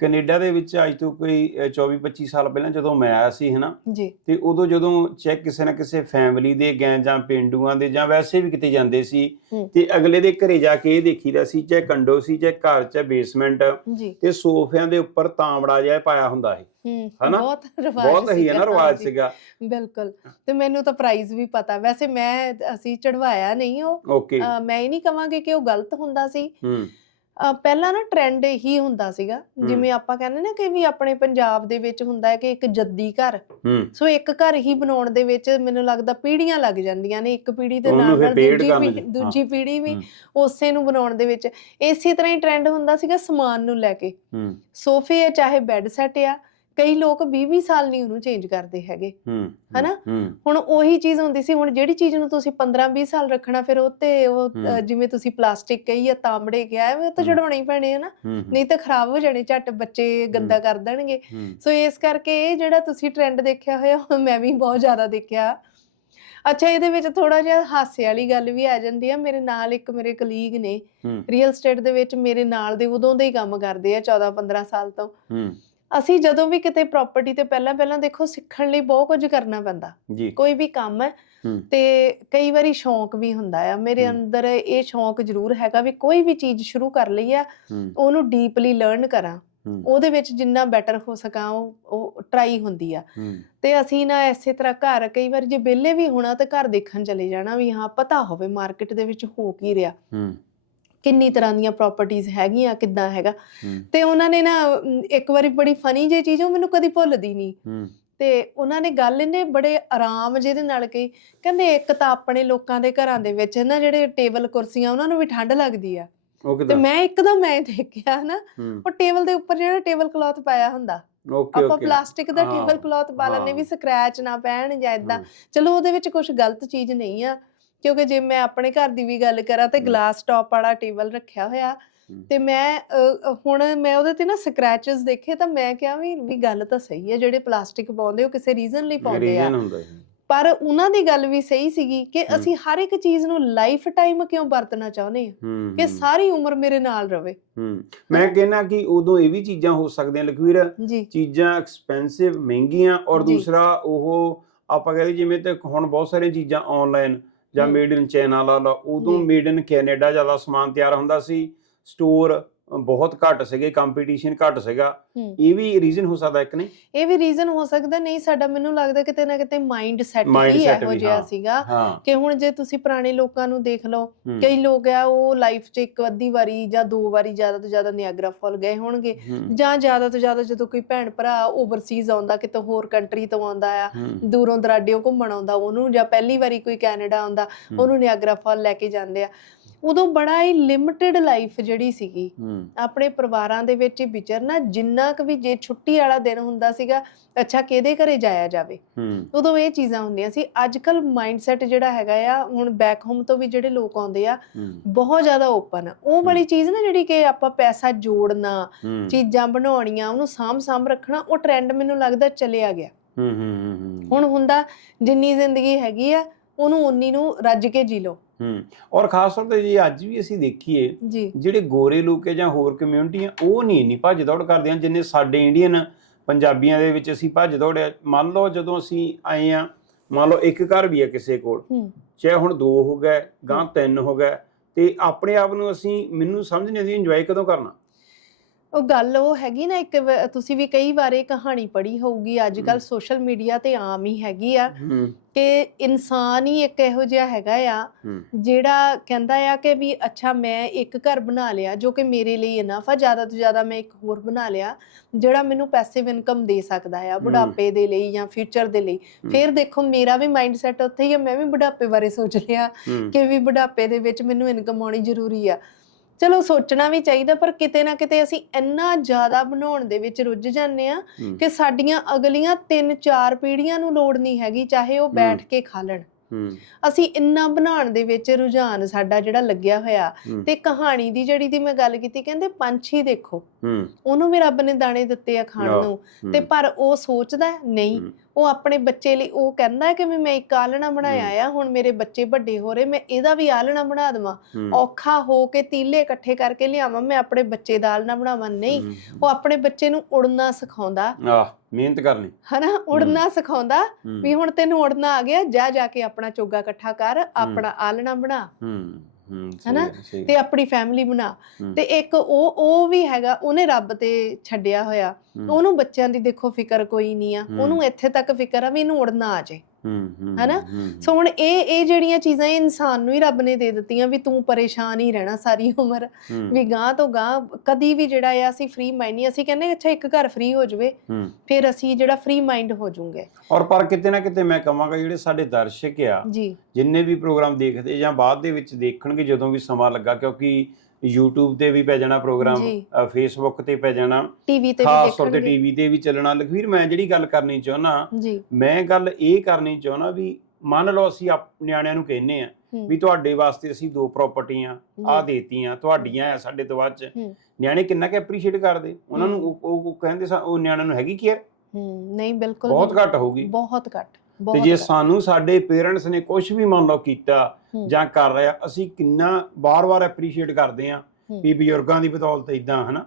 ਕੈਨੇਡਾ ਦੇ ਵਿੱਚ ਅੱਜ ਤੋਂ ਕੋਈ 24 25 ਸਾਲ ਪਹਿਲਾਂ ਜਦੋਂ ਮੈਂ ਆਇਆ ਸੀ ਹਨਾ? ਜੀ। ਤੇ ਉਦੋਂ ਜਦੋਂ ਚੈੱਕ ਕਿਸੇ ਨਾ ਕਿਸੇ ਫੈਮਿਲੀ ਦੇ ਗਏ ਜਾਂ ਪਿੰਡੂਆਂ ਦੇ ਜਾਂ ਵੈਸੇ ਵੀ ਕਿਤੇ ਜਾਂਦੇ ਸੀ। ਤੇ ਅਗਲੇ ਦੇ ਘਰੇ ਜਾ ਕੇ ਇਹ ਦੇਖੀਦਾ ਸੀ ਚਾਹੇ ਕੰਡੋ ਸੀ ਚਾਹੇ ਘਰ ਚ ਬੇਸਮੈਂਟ ਤੇ ਸੋਫਿਆਂ ਦੇ ਉੱਪਰ ਤਾਂਬੜਾ ਜਿਹਾ ਪਾਇਆ ਹੁੰਦਾ ਸੀ। ਹੂੰ ਹਨਾ? ਬਹੁਤ ਰਿਵਾਜ ਬਹੁਤ ਹੀ ਹੈ ਨਾ ਰਿਵਾਜ ਸੀਗਾ। ਬਿਲਕੁਲ। ਤੇ ਮੈਨੂੰ ਤਾਂ ਪ੍ਰਾਈਜ਼ ਵੀ ਪਤਾ। ਵੈਸੇ ਮੈਂ ਅਸੀਂ ਚੜਵਾਇਆ ਨਹੀਂ ਉਹ। ਮੈਂ ਹੀ ਨਹੀਂ ਕਵਾਂਗੀ ਕਿ ਉਹ ਗਲਤ ਹੁੰਦਾ ਸੀ। ਪਹਿਲਾਂ ਨਾ ਟ੍ਰੈਂਡ ਹੀ ਹੁੰਦਾ ਸੀਗਾ ਜਿਵੇਂ ਆਪਾਂ ਕਹਿੰਦੇ ਨਾ ਕਿ ਵੀ ਆਪਣੇ ਪੰਜਾਬ ਦੇ ਵਿੱਚ ਹੁੰਦਾ ਹੈ ਕਿ ਇੱਕ ਜੱਦੀ ਘਰ। ਸੋ ਇੱਕ ਘਰ ਹੀ ਬਣਾਉਣ ਦੇ ਵਿੱਚ ਮੈਨੂੰ ਲੱਗਦਾ ਪੀੜ੍ਹੀਆਂ ਲੱਗ ਜਾਂਦੀਆਂ ਨੇ ਇੱਕ ਪੀੜ੍ਹੀ ਦੇ ਨਾਲ ਨਾਲ ਦੂਜੀ ਹਾਂ। ਦੂਜੀ ਪੀੜ੍ਹੀ ਵੀ ਉਸੇ ਨੂੰ ਬਣਾਉਣ ਦੇ ਵਿੱਚ। ਇਸੇ ਤਰ੍ਹਾਂ ਹੀ ਟ੍ਰੈਂਡ ਹੁੰਦਾ ਸੀਗਾ ਸਮਾਨ ਨੂੰ ਲੈ ਕੇ। ਸੋਫੇ ਆ ਚਾਹੇ ਬੈੱਡ ਸੈੱਟ ਆ ਕਈ ਲੋਕ 20-20 ਸਾਲ ਨਹੀਂ ਉਹਨੂੰ ਚੇਂਜ ਕਰਦੇ ਹੈਗੇ। ਹਨਾ? ਹੁਣ ਉਹੀ ਚੀਜ਼ ਹੁੰਦੀ ਸੀ ਹੁਣ ਜਿਹੜੀ ਚੀਜ਼ ਨੂੰ ਤੁਸੀਂ 15-20 ਸਾਲ ਰੱਖਣਾ ਫਿਰ ਉਹ ਤੇ ਉਹ। ਜਿਵੇਂ ਤੁਸੀਂ ਪਲਾਸਟਿਕ ਕਹੀ ਆ ਤਾਂਬੜੇ ਕਿਹਾ ਉਹ ਤਾਂ ਹੂੰ। ਛਡਵਾਉਣੇ ਹੀ ਪੈਣੇ ਆ ਨਾ। ਹੂੰ ਨਹੀਂ ਤਾਂ ਖਰਾਬ ਹੋ ਜਾਣੇ ਝੱਟ ਬੱਚੇ ਗੰਦਾ ਕਰ ਦੇਣਗੇ। ਸੋ ਇਸ ਕਰਕੇ ਇਹ ਜਿਹੜਾ ਤੁਸੀਂ ਟ੍ਰੈਂਡ ਦੇਖਿਆ ਹੋਇਆ ਮੈਂ ਵੀ ਬਹੁਤ ਜ਼ਿਆਦਾ ਦੇਖਿਆ। ਅੱਛਾ ਇਹਦੇ ਵਿੱਚ ਥੋੜਾ ਜਿਹਾ ਹਾਸੇ ਵਾਲੀ ਗੱਲ ਵੀ ਆ ਜਾਂਦੀ ਆ। ਮੇਰੇ ਨਾਲ ਇੱਕ ਮੇਰੇ ਕਲੀਗ ਨੇ ਰੀਅਲ ਸਟੇਟ ਦੇ ਵਿੱਚ ਮੇਰੇ ਨਾਲ ਦੇ ਉਦੋਂ ਦੇ ਹੀ ਕੰਮ ਕਰਦੇ ਆ 14 15 ਸਾਲ ਤੋਂ। ਅਸੀਂ ਜਦੋਂ ਵੀ ਕਿਤੇ ਪ੍ਰਾਪਰਟੀ ਤੇ ਪਹਿਲਾਂ ਪਹਿਲਾਂ ਦੇਖੋ ਸਿੱਖਣ ਲਈ ਬਹੁਤ ਕੁਝ ਕਰਨਾ ਪੈਂਦਾ। ਜੀ। ਕੋਈ ਵੀ ਕੰਮ ਹੈ ਤੇ ਕਈ ਵਾਰੀ ਸ਼ੌਂਕ ਵੀ ਹੁੰਦਾ ਆ। ਮੇਰੇ। ਅੰਦਰ ਇਹ ਸ਼ੌਂਕ ਜ਼ਰੂਰ ਹੈਗਾ ਵੀ ਕੋਈ ਵੀ ਚੀਜ਼ ਸ਼ੁਰੂ ਕਰ ਲਈ ਆ ਉਹਨੂੰ ਡੀਪਲੀ ਲਰਨ ਕਰਾਂ। ਉਹਦੇ ਵਿੱਚ ਜਿੰਨਾ ਬੈਟਰ ਹੋ ਸਕਾਂ ਉਹ ਉਹ ਟਰਾਈ ਹੁੰਦੀ ਆ। ਤੇ ਅਸੀਂ ਨਾ ਇਸੇ ਤਰ੍ਹਾਂ ਘਰ ਕਈ ਵਾਰ ਜੇ ਵਿਹਲੇ ਵੀ ਹੋਣਾ ਤੇ ਘਰ ਦੇਖਣ ਚਲੇ ਜਾਣਾ ਵੀ ਹਾਂ ਪਤਾ ਹੋਵੇ ਮਾਰਕੀਟ ਦੇ ਵਿੱਚ ਹੋ ਕੀ ਰਿਹਾ। ਕਿੰਨੀ ਤਰ੍ਹਾਂ ਦੀਆਂ ਪ੍ਰਾਪਰਟੀਆਂ ਹੈਗੀਆਂ ਕਿੱਦਾਂ ਹੈਗਾ। ਤੇ ਉਹਨਾਂ ਨੇ ਨਾ ਇੱਕ ਵਾਰੀ ਬੜੀ ਫਨੀ ਜਿਹੀ ਚੀਜ਼ ਉਹ ਮੈਨੂੰ ਕਦੀ ਭੁੱਲਦੀ ਨਹੀਂ ਤੇ ਉਹਨਾਂ ਨੇ ਗੱਲ ਇਹਨੇ ਬੜੇ ਆਰਾਮ ਜਿਹਦੇ ਨਾਲ ਕਹੀ। ਕਹਿੰਦੇ ਇੱਕ ਤਾਂ ਆਪਣੇ ਲੋਕਾਂ ਦੇ ਘਰਾਂ ਦੇ ਵਿੱਚ ਨਾ ਜਿਹੜੇ ਟੇਬਲ ਕੁਰਸੀਆਂ ਉਹਨਾਂ ਨੂੰ ਵੀ ਠੰਡ ਲੱਗਦੀ ਆ। ਤੇ ਮੈਂ ਇੱਕਦਮ ਮੈਂ ਦੇਖਿਆ ਨਾ ਉਹ ਟੇਬਲ ਦੇ ਉੱਪਰ ਜਿਹੜਾ ਟੇਬਲ ਕਲੌਥ ਪਾਇਆ ਹੁੰਦਾ। ਓਕੇ ਆਪਾਂ ਪਲਾਸਟਿਕ ਦਾ ਟੇਬਲ ਕਲੌਥ ਪਾ ਲੈਂਦੇ ਵੀ। ਸਕ੍ਰੈਚ ਨਾ ਪੈਣ ਜਾਂ ਇਦਾਂ ਚਲੋ ਉਹਦੇ ਵਿੱਚ ਕੁਝ ਗਲਤ ਚੀਜ਼ ਨਹੀਂ ਆ। ਕਿਉਂਕਿ ਜੇ ਮੈਂ ਆਪਣੇ ਘਰ ਦੀ ਵੀ ਗੱਲ ਕਰਾਂ ਤੇ। ਗਲਾਸ ਟਾਪ ਵਾਲਾ ਟੇਬਲ ਰੱਖਿਆ ਹੋਇਆ। ਤੇ ਮੈਂ ਹੁਣ ਮੈਂ ਉਹਦੇ ਤੇ ਨਾ ਸਕ੍ਰੈਚਸ ਦੇਖੇ ਤਾਂ ਮੈਂ ਕਿਹਾ ਵੀ ਵੀ ਗੱਲ ਤਾਂ ਸਹੀ ਹੈ ਜਿਹੜੇ ਪਲਾਸਟਿਕ ਪਾਉਂਦੇ ਉਹ ਕਿਸੇ ਰੀਜ਼ਨ ਲਈ ਪਾਉਂਦੇ ਆ। ਪਰ ਉਹਨਾਂ ਦੀ ਗੱਲ ਵੀ ਸਹੀ ਸੀਗੀ ਕਿ। ਅਸੀਂ ਹਰ ਇੱਕ ਚੀਜ਼ ਨੂੰ ਲਾਈਫ ਟਾਈਮ ਕਿਉਂ ਵਰਤਣਾ ਚਾਹੁੰਦੇ ਹੂੰ ਕਿ ਸਾਰੀ ਉਮਰ ਮੇਰੇ ਨਾਲ ਰਵੇ। ਮੈਂ ਕਹਿੰਨਾ ਕਿ ਉਦੋਂ ਇਹ ਵੀ ਚੀਜ਼ਾਂ ਹੋ ਸਕਦੀਆਂ ਲਖਵੀਰ ਚੀਜ਼ਾਂ ਐਕਸਪੈਂਸਿਵ ਮਹਿੰਗੀਆਂ ਔਰ। ਦੂਸਰਾ ਉਹ ਆਪਾਂ ਕਹਿੰਦੇ ਜਿਵੇਂ ਤੇ ਹੁਣ ਬਹੁਤ ਸਾਰੀਆਂ ਚੀਜ਼ਾਂ ਆਨਲਾਈਨ ਜਾਂ। ਮੇਡ ਇਨ ਚਾਈਨਾ ਲਾ ਲਾ ਉਦੋਂ। ਮੇਡ ਇਨ ਕੈਨੇਡਾ ਜ਼ਿਆਦਾ ਸਮਾਨ ਤਿਆਰ ਹੁੰਦਾ ਸੀ ਸਟੋਰ ਬਹੁਤ ਘੱਟ ਸੀਗੇ ਕੰਪੀਟੀਸ਼ਨ ਘੱਟ ਸੀਗਾ। ਇਹ ਵੀ ਰੀਜ਼ਨ ਹੋ ਸਕਦਾ ਇੱਕ ਨੇ ਇਹ ਵੀ ਰੀਜ਼ਨ ਹੋ ਸਕਦਾ ਨਹੀਂ ਸਾਡਾ ਮੈਨੂੰ ਲੱਗਦਾ ਕਿਤੇ ਨਾ ਕਿਤੇ ਮਾਈਂਡ ਸੈਟ set ਇਹੋ ਵੀ, ਜਿਹਾ। ਸੀਗਾ ਕਿ ਹੁਣ ਜੇ ਤੁਸੀਂ ਪੁਰਾਣੇ ਲੋਕਾਂ ਨੂੰ ਦੇਖ ਲਓ ਕਈ ਲੋਕ ਆ ਉਹ ਲਾਈਫ 'ਚ ਇੱਕ ਅੱਧੀ ਵਾਰੀ ਜਾਂ ਦੋ ਵਾਰੀ ਜ਼ਿਆਦਾ ਤੋਂ ਜ਼ਿਆਦਾ ਨਿਆਗਰਾ ਫਾਲ ਗਏ ਹੋਣਗੇ ਜਾਂ ਜ਼ਿਆਦਾ ਤੋਂ ਜ਼ਿਆਦਾ ਜਦੋਂ ਕੋਈ ਭੈਣ ਭਰਾ ਓਵਰਸੀਜ਼ ਆਉਂਦਾ ਕਿਤੇ ਹੋਰ ਕੰਟਰੀ ਤੋਂ ਆਉਂਦਾ ਆ ਦੂਰੋਂ ਦਰਾਡਿਓਂ ਘੁੰਮਣ ਆਉਂਦਾ ਉਹਨੂੰ ਜਾਂ ਪਹਿਲੀ ਵਾਰੀ ਕੋਈ ਕੈਨੇਡਾ ਆਉਂਦਾ ਉਹਨੂੰ ਨਿਆਗਰਾ ਫਾਲ ਲੈ ਕੇ ਜਾਂਦੇ ਆ। ਉਦੋਂ ਬੜਾ ਹੀ ਲਿਮਟਿਡ ਲਾਈਫ ਜਿਹੜੀ ਸੀਗੀ। ਆਪਣੇ ਪਰਿਵਾਰਾਂ ਦੇ ਵਿੱਚ ਹੀ ਵਿਚਰਨਾ ਜਿੰਨਾ ਕੁ ਵੀ ਜੇ ਛੁੱਟੀ ਵਾਲਾ ਦਿਨ ਹੁੰਦਾ ਸੀਗਾ ਅੱਛਾ ਕਿਹਦੇ ਘਰੇ ਜਾਇਆ ਜਾਵੇ? ਉਦੋਂ ਇਹ ਚੀਜ਼ਾਂ ਹੁੰਦੀਆਂ ਸੀ। ਅੱਜ ਕੱਲ ਮਾਈਂਡਸੈਟ ਜਿਹੜਾ ਹੈਗਾ ਆ ਹੁਣ ਬੈਕ ਹੋਮ ਤੋਂ ਵੀ ਜਿਹੜੇ ਲੋਕ ਆਉਂਦੇ ਆ ਬਹੁਤ ਜ਼ਿਆਦਾ ਓਪਨ ਆ। ਉਹ ਵਾਲੀ ਚੀਜ਼ ਨਾ ਜਿਹੜੀ ਕਿ ਆਪਾਂ ਪੈਸਾ ਜੋੜਨਾ ਚੀਜ਼ਾਂ ਬਣਾਉਣੀਆਂ ਉਹਨੂੰ ਸਾਂਭ ਸਾਂਭ ਰੱਖਣਾ ਉਹ ਟ੍ਰੈਂਡ ਮੈਨੂੰ ਲੱਗਦਾ ਚੱਲਿਆ ਗਿਆ। ਹਮ, ਹਮ, ਹੁਣ ਹੁੰਦਾ ਜਿੰਨੀ ਜ਼ਿੰਦਗੀ ਹੈਗੀ ਆ ਉਹਨੂੰ ਉਨੀ ਨੂੰ ਰੱਜ ਕੇ ਜੀ ਲਓ। ਹਮ, ਔਰ ਖਾਸ ਤੌਰ ਤੇ ਜੀ ਅੱਜ ਵੀ ਅਸੀਂ ਦੇਖੀਏ ਜੀ। ਜਿਹੜੇ ਗੋਰੇ ਲੋਕ ਹੈ ਜਾਂ ਹੋਰ ਕਮਿਊਨਿਟੀਆਂ ਉਹ ਨਹੀਂ ਇੰਨੀ ਭੱਜ ਦੌੜ ਕਰਦੇ ਹਨ ਜਿੰਨੇ ਸਾਡੇ ਇੰਡੀਅਨ ਪੰਜਾਬੀਆਂ ਦੇ ਵਿੱਚ ਅਸੀਂ ਭੱਜ ਦੌੜਿਆ ਮੰਨ ਲਓ ਜਦੋਂ ਅਸੀਂ ਆਏ ਆ ਮੰਨ ਲਓ ਇੱਕ ਘਰ ਵੀ ਹੈ ਕਿਸੇ ਕੋਲ ਹੂੰ। ਚਾਹੇ ਹੁਣ ਦੋ ਹੋ ਗਏ ਗਾਂ ਤਿੰਨ ਹੋ ਗਏ ਤੇ ਆਪਣੇ ਆਪ ਨੂੰ ਅਸੀਂ ਮੈਨੂੰ ਸਮਝ ਨਹੀਂ ਆਉਂਦੀ ਇੰਜੋਏ ਕਦੋਂ ਕਰਨਾ। ਉਹ ਗੱਲ ਉਹ ਹੈਗੀ ਨਾ ਇੱਕ ਵ- ਤੁਸੀਂ ਵੀ ਕਈ ਵਾਰ ਇਹ ਕਹਾਣੀ ਪੜ੍ਹੀ ਹੋਊਗੀ ਅੱਜ ਕੱਲ। ਸੋਸ਼ਲ ਮੀਡੀਆ ਤੇ ਆਮ ਹੀ ਹੈਗੀ ਆ ਹੂੰ। ਕਿ ਇਨਸਾਨ ਹੀ ਇੱਕ ਇਹੋ ਜਿਹਾ ਹੈਗਾ ਆ ਹੂੰ। ਜਿਹੜਾ ਕਹਿੰਦਾ ਆ ਕਿ ਵੀ ਅੱਛਾ ਮੈਂ ਇੱਕ ਘਰ ਬਣਾ ਲਿਆ ਜੋ ਕਿ ਮੇਰੇ ਲਈ ਇਨਫ ਆ ਜ਼ਿਆਦਾ ਤੋਂ ਜ਼ਿਆਦਾ ਮੈਂ ਇੱਕ ਹੋਰ ਬਣਾ ਲਿਆ ਜਿਹੜਾ ਮੈਨੂੰ ਪੈਸਿਵ ਇਨਕਮ ਦੇ ਸਕਦਾ ਆ ਬੁਢਾਪੇ ਦੇ ਲਈ ਜਾਂ ਫਿਊਚਰ ਦੇ ਲਈ। ਫਿਰ ਦੇਖੋ ਮੇਰਾ ਵੀ ਮਾਈਂਡ ਸੈਟ ਉੱਥੇ ਹੀ ਆ ਮੈਂ ਵੀ ਬੁਢਾਪੇ ਬਾਰੇ ਸੋਚ ਲਿਆ ਹੂੰ। ਕਿ ਵੀ ਬੁਢਾਪੇ ਦੇ ਵਿੱਚ ਮੈਨੂੰ ਇਨਕਮ ਆਉਣੀ ਜ਼ਰੂਰੀ ਆ। ਚਲੋ ਸੋਚਣਾ ਵੀ ਚਾਹੀਦਾ ਪਰ ਕਿਤੇ ਨਾ ਕਿਤੇ ਅਸੀਂ ਇੰਨਾ ਜ਼ਿਆਦਾ ਬਣਾਉਣ ਦੇ ਵਿੱਚ ਰੁੱਝ ਜਾਂਦੇ ਆ ਕਿ ਸਾਡੀਆਂ ਅਗਲੀਆਂ 3-4 ਪੀੜ੍ਹੀਆਂ ਨੂੰ ਲੋੜ ਨਹੀਂ ਹੈਗੀ ਚਾਹੇ ਉਹ ਬੈਠ ਕੇ ਖਾ ਲੈਣ। ਅਸੀਂ ਇੰਨਾ ਬਣਾਉਣ ਦੇ ਵਿੱਚ ਰੁਝਾਨ ਸਾਡਾ ਜਿਹੜਾ ਲੱਗਿਆ ਹੋਇਆ ਤੇ ਕਹਾਣੀ ਦੀ ਜਿਹੜੀ ਦੀ ਮੈਂ ਗੱਲ ਕੀਤੀ ਕਹਿੰਦੇ ਪੰਛੀ ਦੇਖੋ। ਉਹਨੂੰ ਵੀ ਰੱਬ ਨੇ ਦਾਣੇ ਦਿੱਤੇ ਆ ਖਾਣ ਨੂੰ ਤੇ ਪਰ ਉਹ ਸੋਚਦਾ ਨਹੀਂ ਉਹ ਆਪਣੇ ਬੱਚੇ ਲਈ ਉਹ ਕਹਿੰਦਾ ਕਿ ਵੀ ਮੈਂ ਇੱਕ ਆਲਣਾ ਬਣਾਇਆ ਆ ਹੁਣ ਮੇਰੇ ਬੱਚੇ ਵੱਡੇ ਹੋ ਰਹੇ ਮੈਂ ਇਹਦਾ ਵੀ ਆਲਣਾ ਬਣਾ ਦੇਵਾਂ। ਔਖਾ ਹੋ ਕੇ ਤੀਲੇ ਇਕੱਠੇ ਕਰਕੇ ਲਿਆਵਾਂ ਮੈਂ ਆਪਣੇ ਬੱਚੇ ਦਾ ਆਲਣਾ ਬਣਾਵਾਂ ਨਹੀਂ। ਉਹ ਆਪਣੇ ਬੱਚੇ ਨੂੰ ਉੜਨਾ ਸਿਖਾਉਂਦਾ। ਆਹ ਮਿਹਨਤ ਕਰਨੀ ਹਨਾ? ਉੜਨਾ ਸਿਖਾਉਂਦਾ ਵੀ ਹੁਣ ਤੈਨੂੰ ਉੜਨਾ ਆ ਗਿਆ ਜਾ ਜਾ ਕੇ ਆਪਣਾ ਚੋਗਾ ਇਕੱਠਾ ਕਰ ਆਪਣਾ ਆਲਣਾ ਬਣਾ। ਹੂੰ। ਹਨਾ? ਤੇ ਆਪਣੀ ਫੈਮਿਲੀ ਬਣਾ। ਤੇ ਇੱਕ ਉਹ ਉਹ ਵੀ ਹੈਗਾ ਉਹਨੇ ਰੱਬ ਤੇ ਛੱਡਿਆ ਹੋਇਆ। ਉਹਨੂੰ ਬੱਚਿਆਂ ਦੀ ਦੇਖੋ ਫਿਕਰ ਕੋਈ ਨਹੀਂ ਆ। ਉਹਨੂੰ ਇੱਥੇ ਤੱਕ ਫਿਕਰ ਆ ਵੀ ਇਹਨੂੰ ਉੜਨਾ ਆ ਜੇ। ਹਨਾ? ਸੋ ਹੁਣ ਇਹ ਇਹ ਜਿਹੜੀਆਂ ਚੀਜ਼ਾਂ ਇਹ ਇਨਸਾਨ ਨੂੰ ਹੀ ਰੱਬ ਨੇ ਦੇ ਦਿੱਤੀਆਂ ਵੀ ਤੂੰ ਪਰੇਸ਼ਾਨ ਹੀ ਰਹਿਣਾ ਸਾਰੀ ਉਮਰ। ਵੀ ਗਾਂ ਤੋਂ ਗਾਂ ਕਦੀ ਵੀ ਜਿਹੜਾ ਆ ਅਸੀਂ ਫ੍ਰੀ ਮਾਈਂਡ ਨਹੀਂ ਅਸੀਂ ਕਹਿੰਦੇ ਅੱਛਾ ਇੱਕ ਘਰ ਫ੍ਰੀ ਹੋ ਜਾਵੇ। ਫਿਰ ਅਸੀਂ ਜਿਹੜਾ ਫ੍ਰੀ ਮਾਈਂਡ ਹੋ ਜਾਵਾਂਗੇ ਔਰ ਪਰ ਕਿਤੇ ਨਾ ਕਿਤੇ ਮੈਂ ਕਹਾਂਗਾ ਜਿਹੜੇ ਸਾਡੇ ਦਰਸ਼ਕ ਆ ਜਿੰਨੇ ਵੀ ਪ੍ਰੋਗਰਾਮ ਦੇਖਦੇ ਜਾਂ ਬਾਅਦ ਦੇ ਵਿੱਚ ਦੇਖਣਗੇ ਜਦੋਂ ਵੀ ਸਮਾਂ ਲੱਗਾ ਕਿਉਂਕਿ YouTube ਤੇ ਵੀ ਪੈ ਜਾਣਾ ਪ੍ਰੋਗਰਾਮ ਜੀ। Facebook ਤੇ ਪੈ ਜਾਣਾ। ਟੀਵੀ ਤੇ ਵੀ ਖਾਸ ਤੌਰ ਤੇ ਦੇਖਣਗੇ। ਟੀਵੀ ਤੇ ਵੀ ਚੱਲਣਾ। ਲਖਵੀਰ ਮੈਂ ਜਿਹੜੀ ਗੱਲ ਕਰਨੀ ਚਾਹੁੰਦਾ ਜੀ। ਮੈਂ ਗੱਲ ਇਹ ਕਰਨੀ ਚਾਹੁੰਦਾ ਵੀ ਮੰਨ ਲਓ ਅਸੀਂ ਆਪ ਨਿਆਣਿਆਂ ਨੂੰ ਕਹਿੰਨੇ ਆ ਹੂੰ, ਵੀ ਤੁਹਾਡੇ ਵਾਸਤੇ ਅਸੀਂ ਦੋ ਪ੍ਰਾਪਰਟੀਆਂ ਆ ਜੀ, ਦੇਤੀਆਂ ਤੁਹਾਡੀਆਂ ਆ ਸਾਡੇ ਤੋਂ ਬਾਅਦ ਚ। ਹੂੰ। ਨਿਆਣੇ ਕਿੰਨਾ ਕਿ ਐਪਰੀਸ਼ੀਏਟ ਕਰਦੇ? ਉਹਨਾਂ ਨੂੰ। ਉਹ- ਉਹ ਉਹ ਕਹਿੰਦੇ ਸਾ- ਉਹ ਨਿਆਣਿਆਂ ਨੂੰ ਹੈਗੀ ਕੇਅਰ ਹੂੰ ਨਹੀਂ ਬਿਲਕੁਲ ਬਹੁਤ ਨਹੀਂ। ਘੱਟ ਹੋਊਗੀ। ਬਹੁਤ ਘੱਟ। ਤੇ ਜੇ। ਸਾਨੂੰ ਸਾਡੇ ਪੇਰੈਂਟਸ ਨੇ ਕੁਝ ਵੀ ਮੰਨ ਲਓ ਕੀਤਾ। ਜਾਂ ਕਰ ਰਿਹਾ ਅਸੀਂ ਕਿੰਨਾ ਬਾਰ-ਬਾਰ ਐਪਰੀਸ਼ੀਏਟ ਕਰਦੇ ਆ। ਵੀ ਬਜ਼ੁਰਗਾਂ ਦੀ ਬਦੌਲਤ ਇਦਾਂ ਹਨਾ?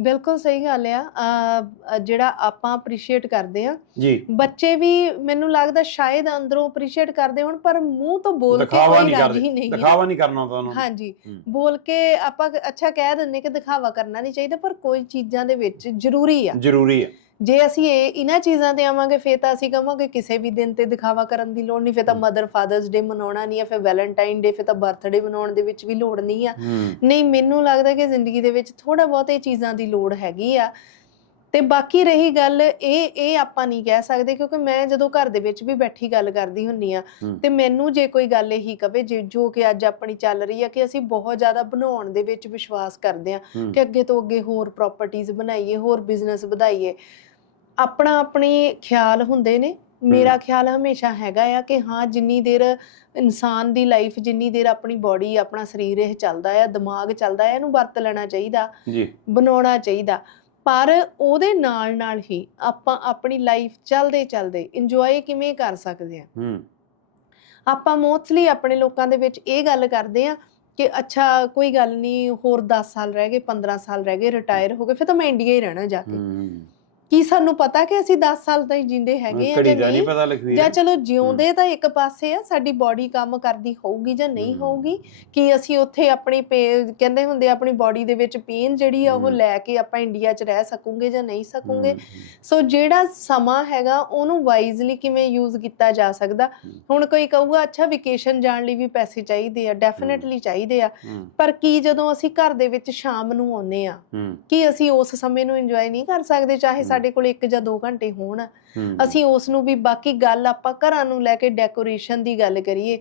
ਬਿਲਕੁਲ ਸਹੀ ਗੱਲ ਆ। ਜਿਹੜਾ ਆਪਾਂ ਅਪਰੀਸ਼ੀਏਟ ਕਰਦੇ ਆ ਜੀ। ਬੱਚੇ ਵੀ ਮੈਨੂੰ ਲੱਗਦਾ ਸ਼ਾਇਦ ਅੰਦਰੋਂ ਅਪਰੀਸ਼ੀਏਟ ਕਰਦੇ ਹੋਣ ਪਰ ਮੂੰਹ ਤੋਂ ਬੋਲ ਕੇ ਕੋਈ ਰਾਜੀ ਨਹੀਂ ਦਿਖਾਵਾ ਨਹੀਂ ਕਰਨਾ ਤਾਂ ਉਹਨਾਂ ਨੂੰ। ਹਾਂਜੀ। ਬੋਲ ਕੇ ਆਪਾਂ ਅੱਛਾ ਕਹਿ ਦਿੰਨੇ ਕਿ ਦਿਖਾਵਾ ਕਰਨਾ ਨਹੀਂ ਚਾਹੀਦਾ ਪਰ ਕੋਈ ਚੀਜ਼ਾਂ ਦੇ ਵਿੱਚ ਜ਼ਰੂਰੀ ਆ। ਜ਼ਰੂਰੀ ਹੈ ਜੇ ਅਸੀਂ ਇਹ ਇਹਨਾਂ ਚੀਜ਼ਾਂ ਤੇ ਆਵਾਂਗੇ ਫੇਰ ਤਾਂ ਅਸੀਂ ਕਹਾਂਗੇ ਕਿਸੇ ਵੀ ਦਿਨ ਤੇ ਦਿਖਾਵਾ ਕਰਨ ਦੀ ਲੋੜ ਨਹੀਂ ਫੇਰ ਤਾਂ। ਮਦਰ ਫਾਦਰਸ ਡੇ ਮਨਾਉਣਾ ਨਹੀਂ ਹੈ ਫੇਰ ਵੈਲੈਂਟਾਈਨ ਡੇ ਫੇਰ ਤਾਂ ਬਰਥਡੇ ਮਨਾਉਣ ਦੇ ਵਿੱਚ ਵੀ ਲੋੜ ਨਹੀਂ ਆ ਨਹੀਂ ਮੈਨੂੰ ਲੱਗਦਾ ਕਿ ਜ਼ਿੰਦਗੀ ਦੇ ਵਿੱਚ ਥੋੜਾ ਬਹੁਤ ਇਹ ਚੀਜ਼ਾਂ ਦੀ ਲੋੜ ਹੈਗੀ ਆ ਤੇ ਬਾਕੀ ਰਹੀ ਗੱਲ ਇਹ ਇਹ ਆਪਾਂ ਨਹੀਂ ਕਹਿ ਸਕਦੇ ਕਿਉਂਕਿ ਮੈਂ ਜਦੋਂ ਘਰ ਦੇ ਵਿੱਚ ਵੀ ਬੈਠੀ ਗੱਲ ਕਰਦੀ ਹੁੰਨੀ ਆ। ਤੇ ਮੈਨੂੰ ਜੇ ਕੋਈ ਗੱਲ ਇਹੀ ਕਵੇ ਜੇ- ਜੋ ਕਿ ਅੱਜ ਆਪਣੀ ਚੱਲ ਰਹੀ ਆ ਕਿ ਅਸੀਂ ਬਹੁਤ ਜ਼ਿਆਦਾ ਬਣਾਉਣ ਦੇ ਵਿੱਚ ਵਿਸ਼ਵਾਸ ਕਰਦੇ ਆ ਕਿ ਅੱਗੇ ਤੋਂ ਅੱਗੇ ਹੋਰ ਪ੍ਰਾਪਰਟੀਆਂ ਬਣਾਈਏ ਹੋਰ ਬਿਜ਼ਨਸ ਵਧਾਈਏ ਆਪਣਾ ਆਪਣੇ ਖਿਆਲ ਹੁੰਦੇ ਨੇ। ਮੇਰਾ ਖਿਆਲ ਹਮੇਸ਼ਾ ਹੈਗਾ ਆ ਕਿ ਹਾਂ ਜਿੰਨੀ ਦੇਰ ਇਨਸਾਨ ਦੀ ਲਾਈਫ ਜਿੰਨੀ ਦੇਰ ਆਪਣੀ ਬਾਡੀ ਆਪਣਾ ਸਰੀਰ ਇਹ ਚੱਲਦਾ ਆ ਦਿਮਾਗ ਚੱਲਦਾ ਆ ਇਹਨੂੰ ਵਰਤ ਲੈਣਾ ਚਾਹੀਦਾ ਜੀ। ਬਣਾਉਣਾ ਚਾਹੀਦਾ। ਪਰ ਉਹਦੇ ਨਾਲ ਨਾਲ ਹੀ ਆਪਾਂ ਆਪਣੀ ਲਾਈਫ ਚੱਲਦੇ ਚੱਲਦੇ ਇੰਜੋਏ ਕਿਵੇਂ ਕਰ ਸਕਦੇ ਆ? ਹੂੰ। ਆਪਾਂ ਮੋਸਟਲੀ ਆਪਣੇ ਲੋਕਾਂ ਦੇ ਵਿੱਚ ਇਹ ਗੱਲ ਕਰਦੇ ਆ ਕਿ ਅੱਛਾ ਕੋਈ ਗੱਲ ਨਹੀਂ ਹੋਰ 10 ਸਾਲ ਰਹਿ ਗਏ 15 ਸਾਲ ਰਹਿ ਗਏ ਰਿਟਾਇਰ ਹੋ ਗਏ ਫਿਰ ਤਾਂ ਮੈਂ ਇੰਡੀਆ ਹੀ ਰਹਿਣਾ ਜਾ ਕੇ। ਹੂੰ। ਕੀ ਸਾਨੂੰ ਪਤਾ ਕਿ ਅਸੀਂ 10 ਸਾਲ ਤਾਈਂ ਜਿੰਦੇ ਹੈਗੇ ਆ ਘੜੀ ਦਾ ਨਹੀਂ? ਪਤਾ ਲਖਵੀਰ ਜਾਂ ਚਲੋ ਜਿਉਂਦੇ ਤਾਂ ਇੱਕ ਪਾਸੇ ਆ ਸਾਡੀ ਬਾਡੀ ਕੰਮ ਕਰਦੀ ਹੋਊਗੀ ਜਾਂ ਨਹੀਂ। ਹੋਊਗੀ ਕਿ ਅਸੀਂ ਉੱਥੇ ਆਪਣੀ ਕਹਿੰਦੇ ਹੁੰਦੇ ਆਪਣੀ ਬਾਡੀ ਦੇ ਵਿੱਚ ਪੇਨ ਜਿਹੜੀ ਆ ਉਹ। ਲੈ ਕੇ ਆਪਾਂ ਇੰਡੀਆ 'ਚ ਰਹਿ ਸਕੂਗੇ ਜਾਂ ਨਹੀਂ ਸਕੂਗੇ। ਸੋ ਜਿਹੜਾ ਸਮਾਂ ਹੈਗਾ ਉਹਨੂੰ ਵਾਈਜ਼ਲੀ ਕਿਵੇਂ ਯੂਜ਼ ਕੀਤਾ ਜਾ ਸਕਦਾ। ਹੁਣ ਕੋਈ ਕਹੂਗਾ ਅੱਛਾ ਵਕੇਸ਼ਨ ਜਾਣ ਲਈ ਵੀ ਪੈਸੇ ਚਾਹੀਦੇ ਆ ਡੈਫੀਨਿਟਲੀ ਚਾਹੀਦੇ ਆ। ਪਰ ਕੀ ਜਦੋਂ ਅਸੀਂ ਘਰ ਦੇ ਵਿੱਚ ਸ਼ਾਮ ਨੂੰ ਆਉਨੇ ਆ ਕੀ ਅਸੀਂ ਉਸ ਸਮੇਂ ਨੂੰ ਇੰਜੋਏ ਨਹੀਂ ਕਰ ਸਕਦੇ ਚਾਹੇ। ਸਾਡੇ ਕੋਲ 1 ਜਾਂ 2 ਘੰਟੇ ਹੋਣ ਅਸੀਂ ਉਸ ਨੂੰ ਵੀ ਬਾਕੀ ਗੱਲ ਆਪਾਂ ਘਰਾਂ ਨੂੰ ਲੈ ਕੇ ਡੈਕੋਰੇਸ਼ਨ ਦੀ ਗੱਲ ਕਰੀਏ।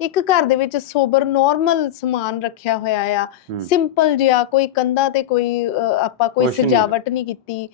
ਇੱਕ ਘਰ ਦੇ ਵਿੱਚ ਸੋਬਰ ਨਾਰਮਲ ਸਮਾਨ ਰੱਖਿਆ ਹੋਇਆ ਆ ਸਿੰਪਲ ਜਿਹਾ ਕੋਈ ਕੰਧਾਂ ਤੇ ਕੋਈ ਆਪਾਂ ਕੋਈ। ਸਜਾਵਟ ਨਹੀਂ ਕੀਤੀ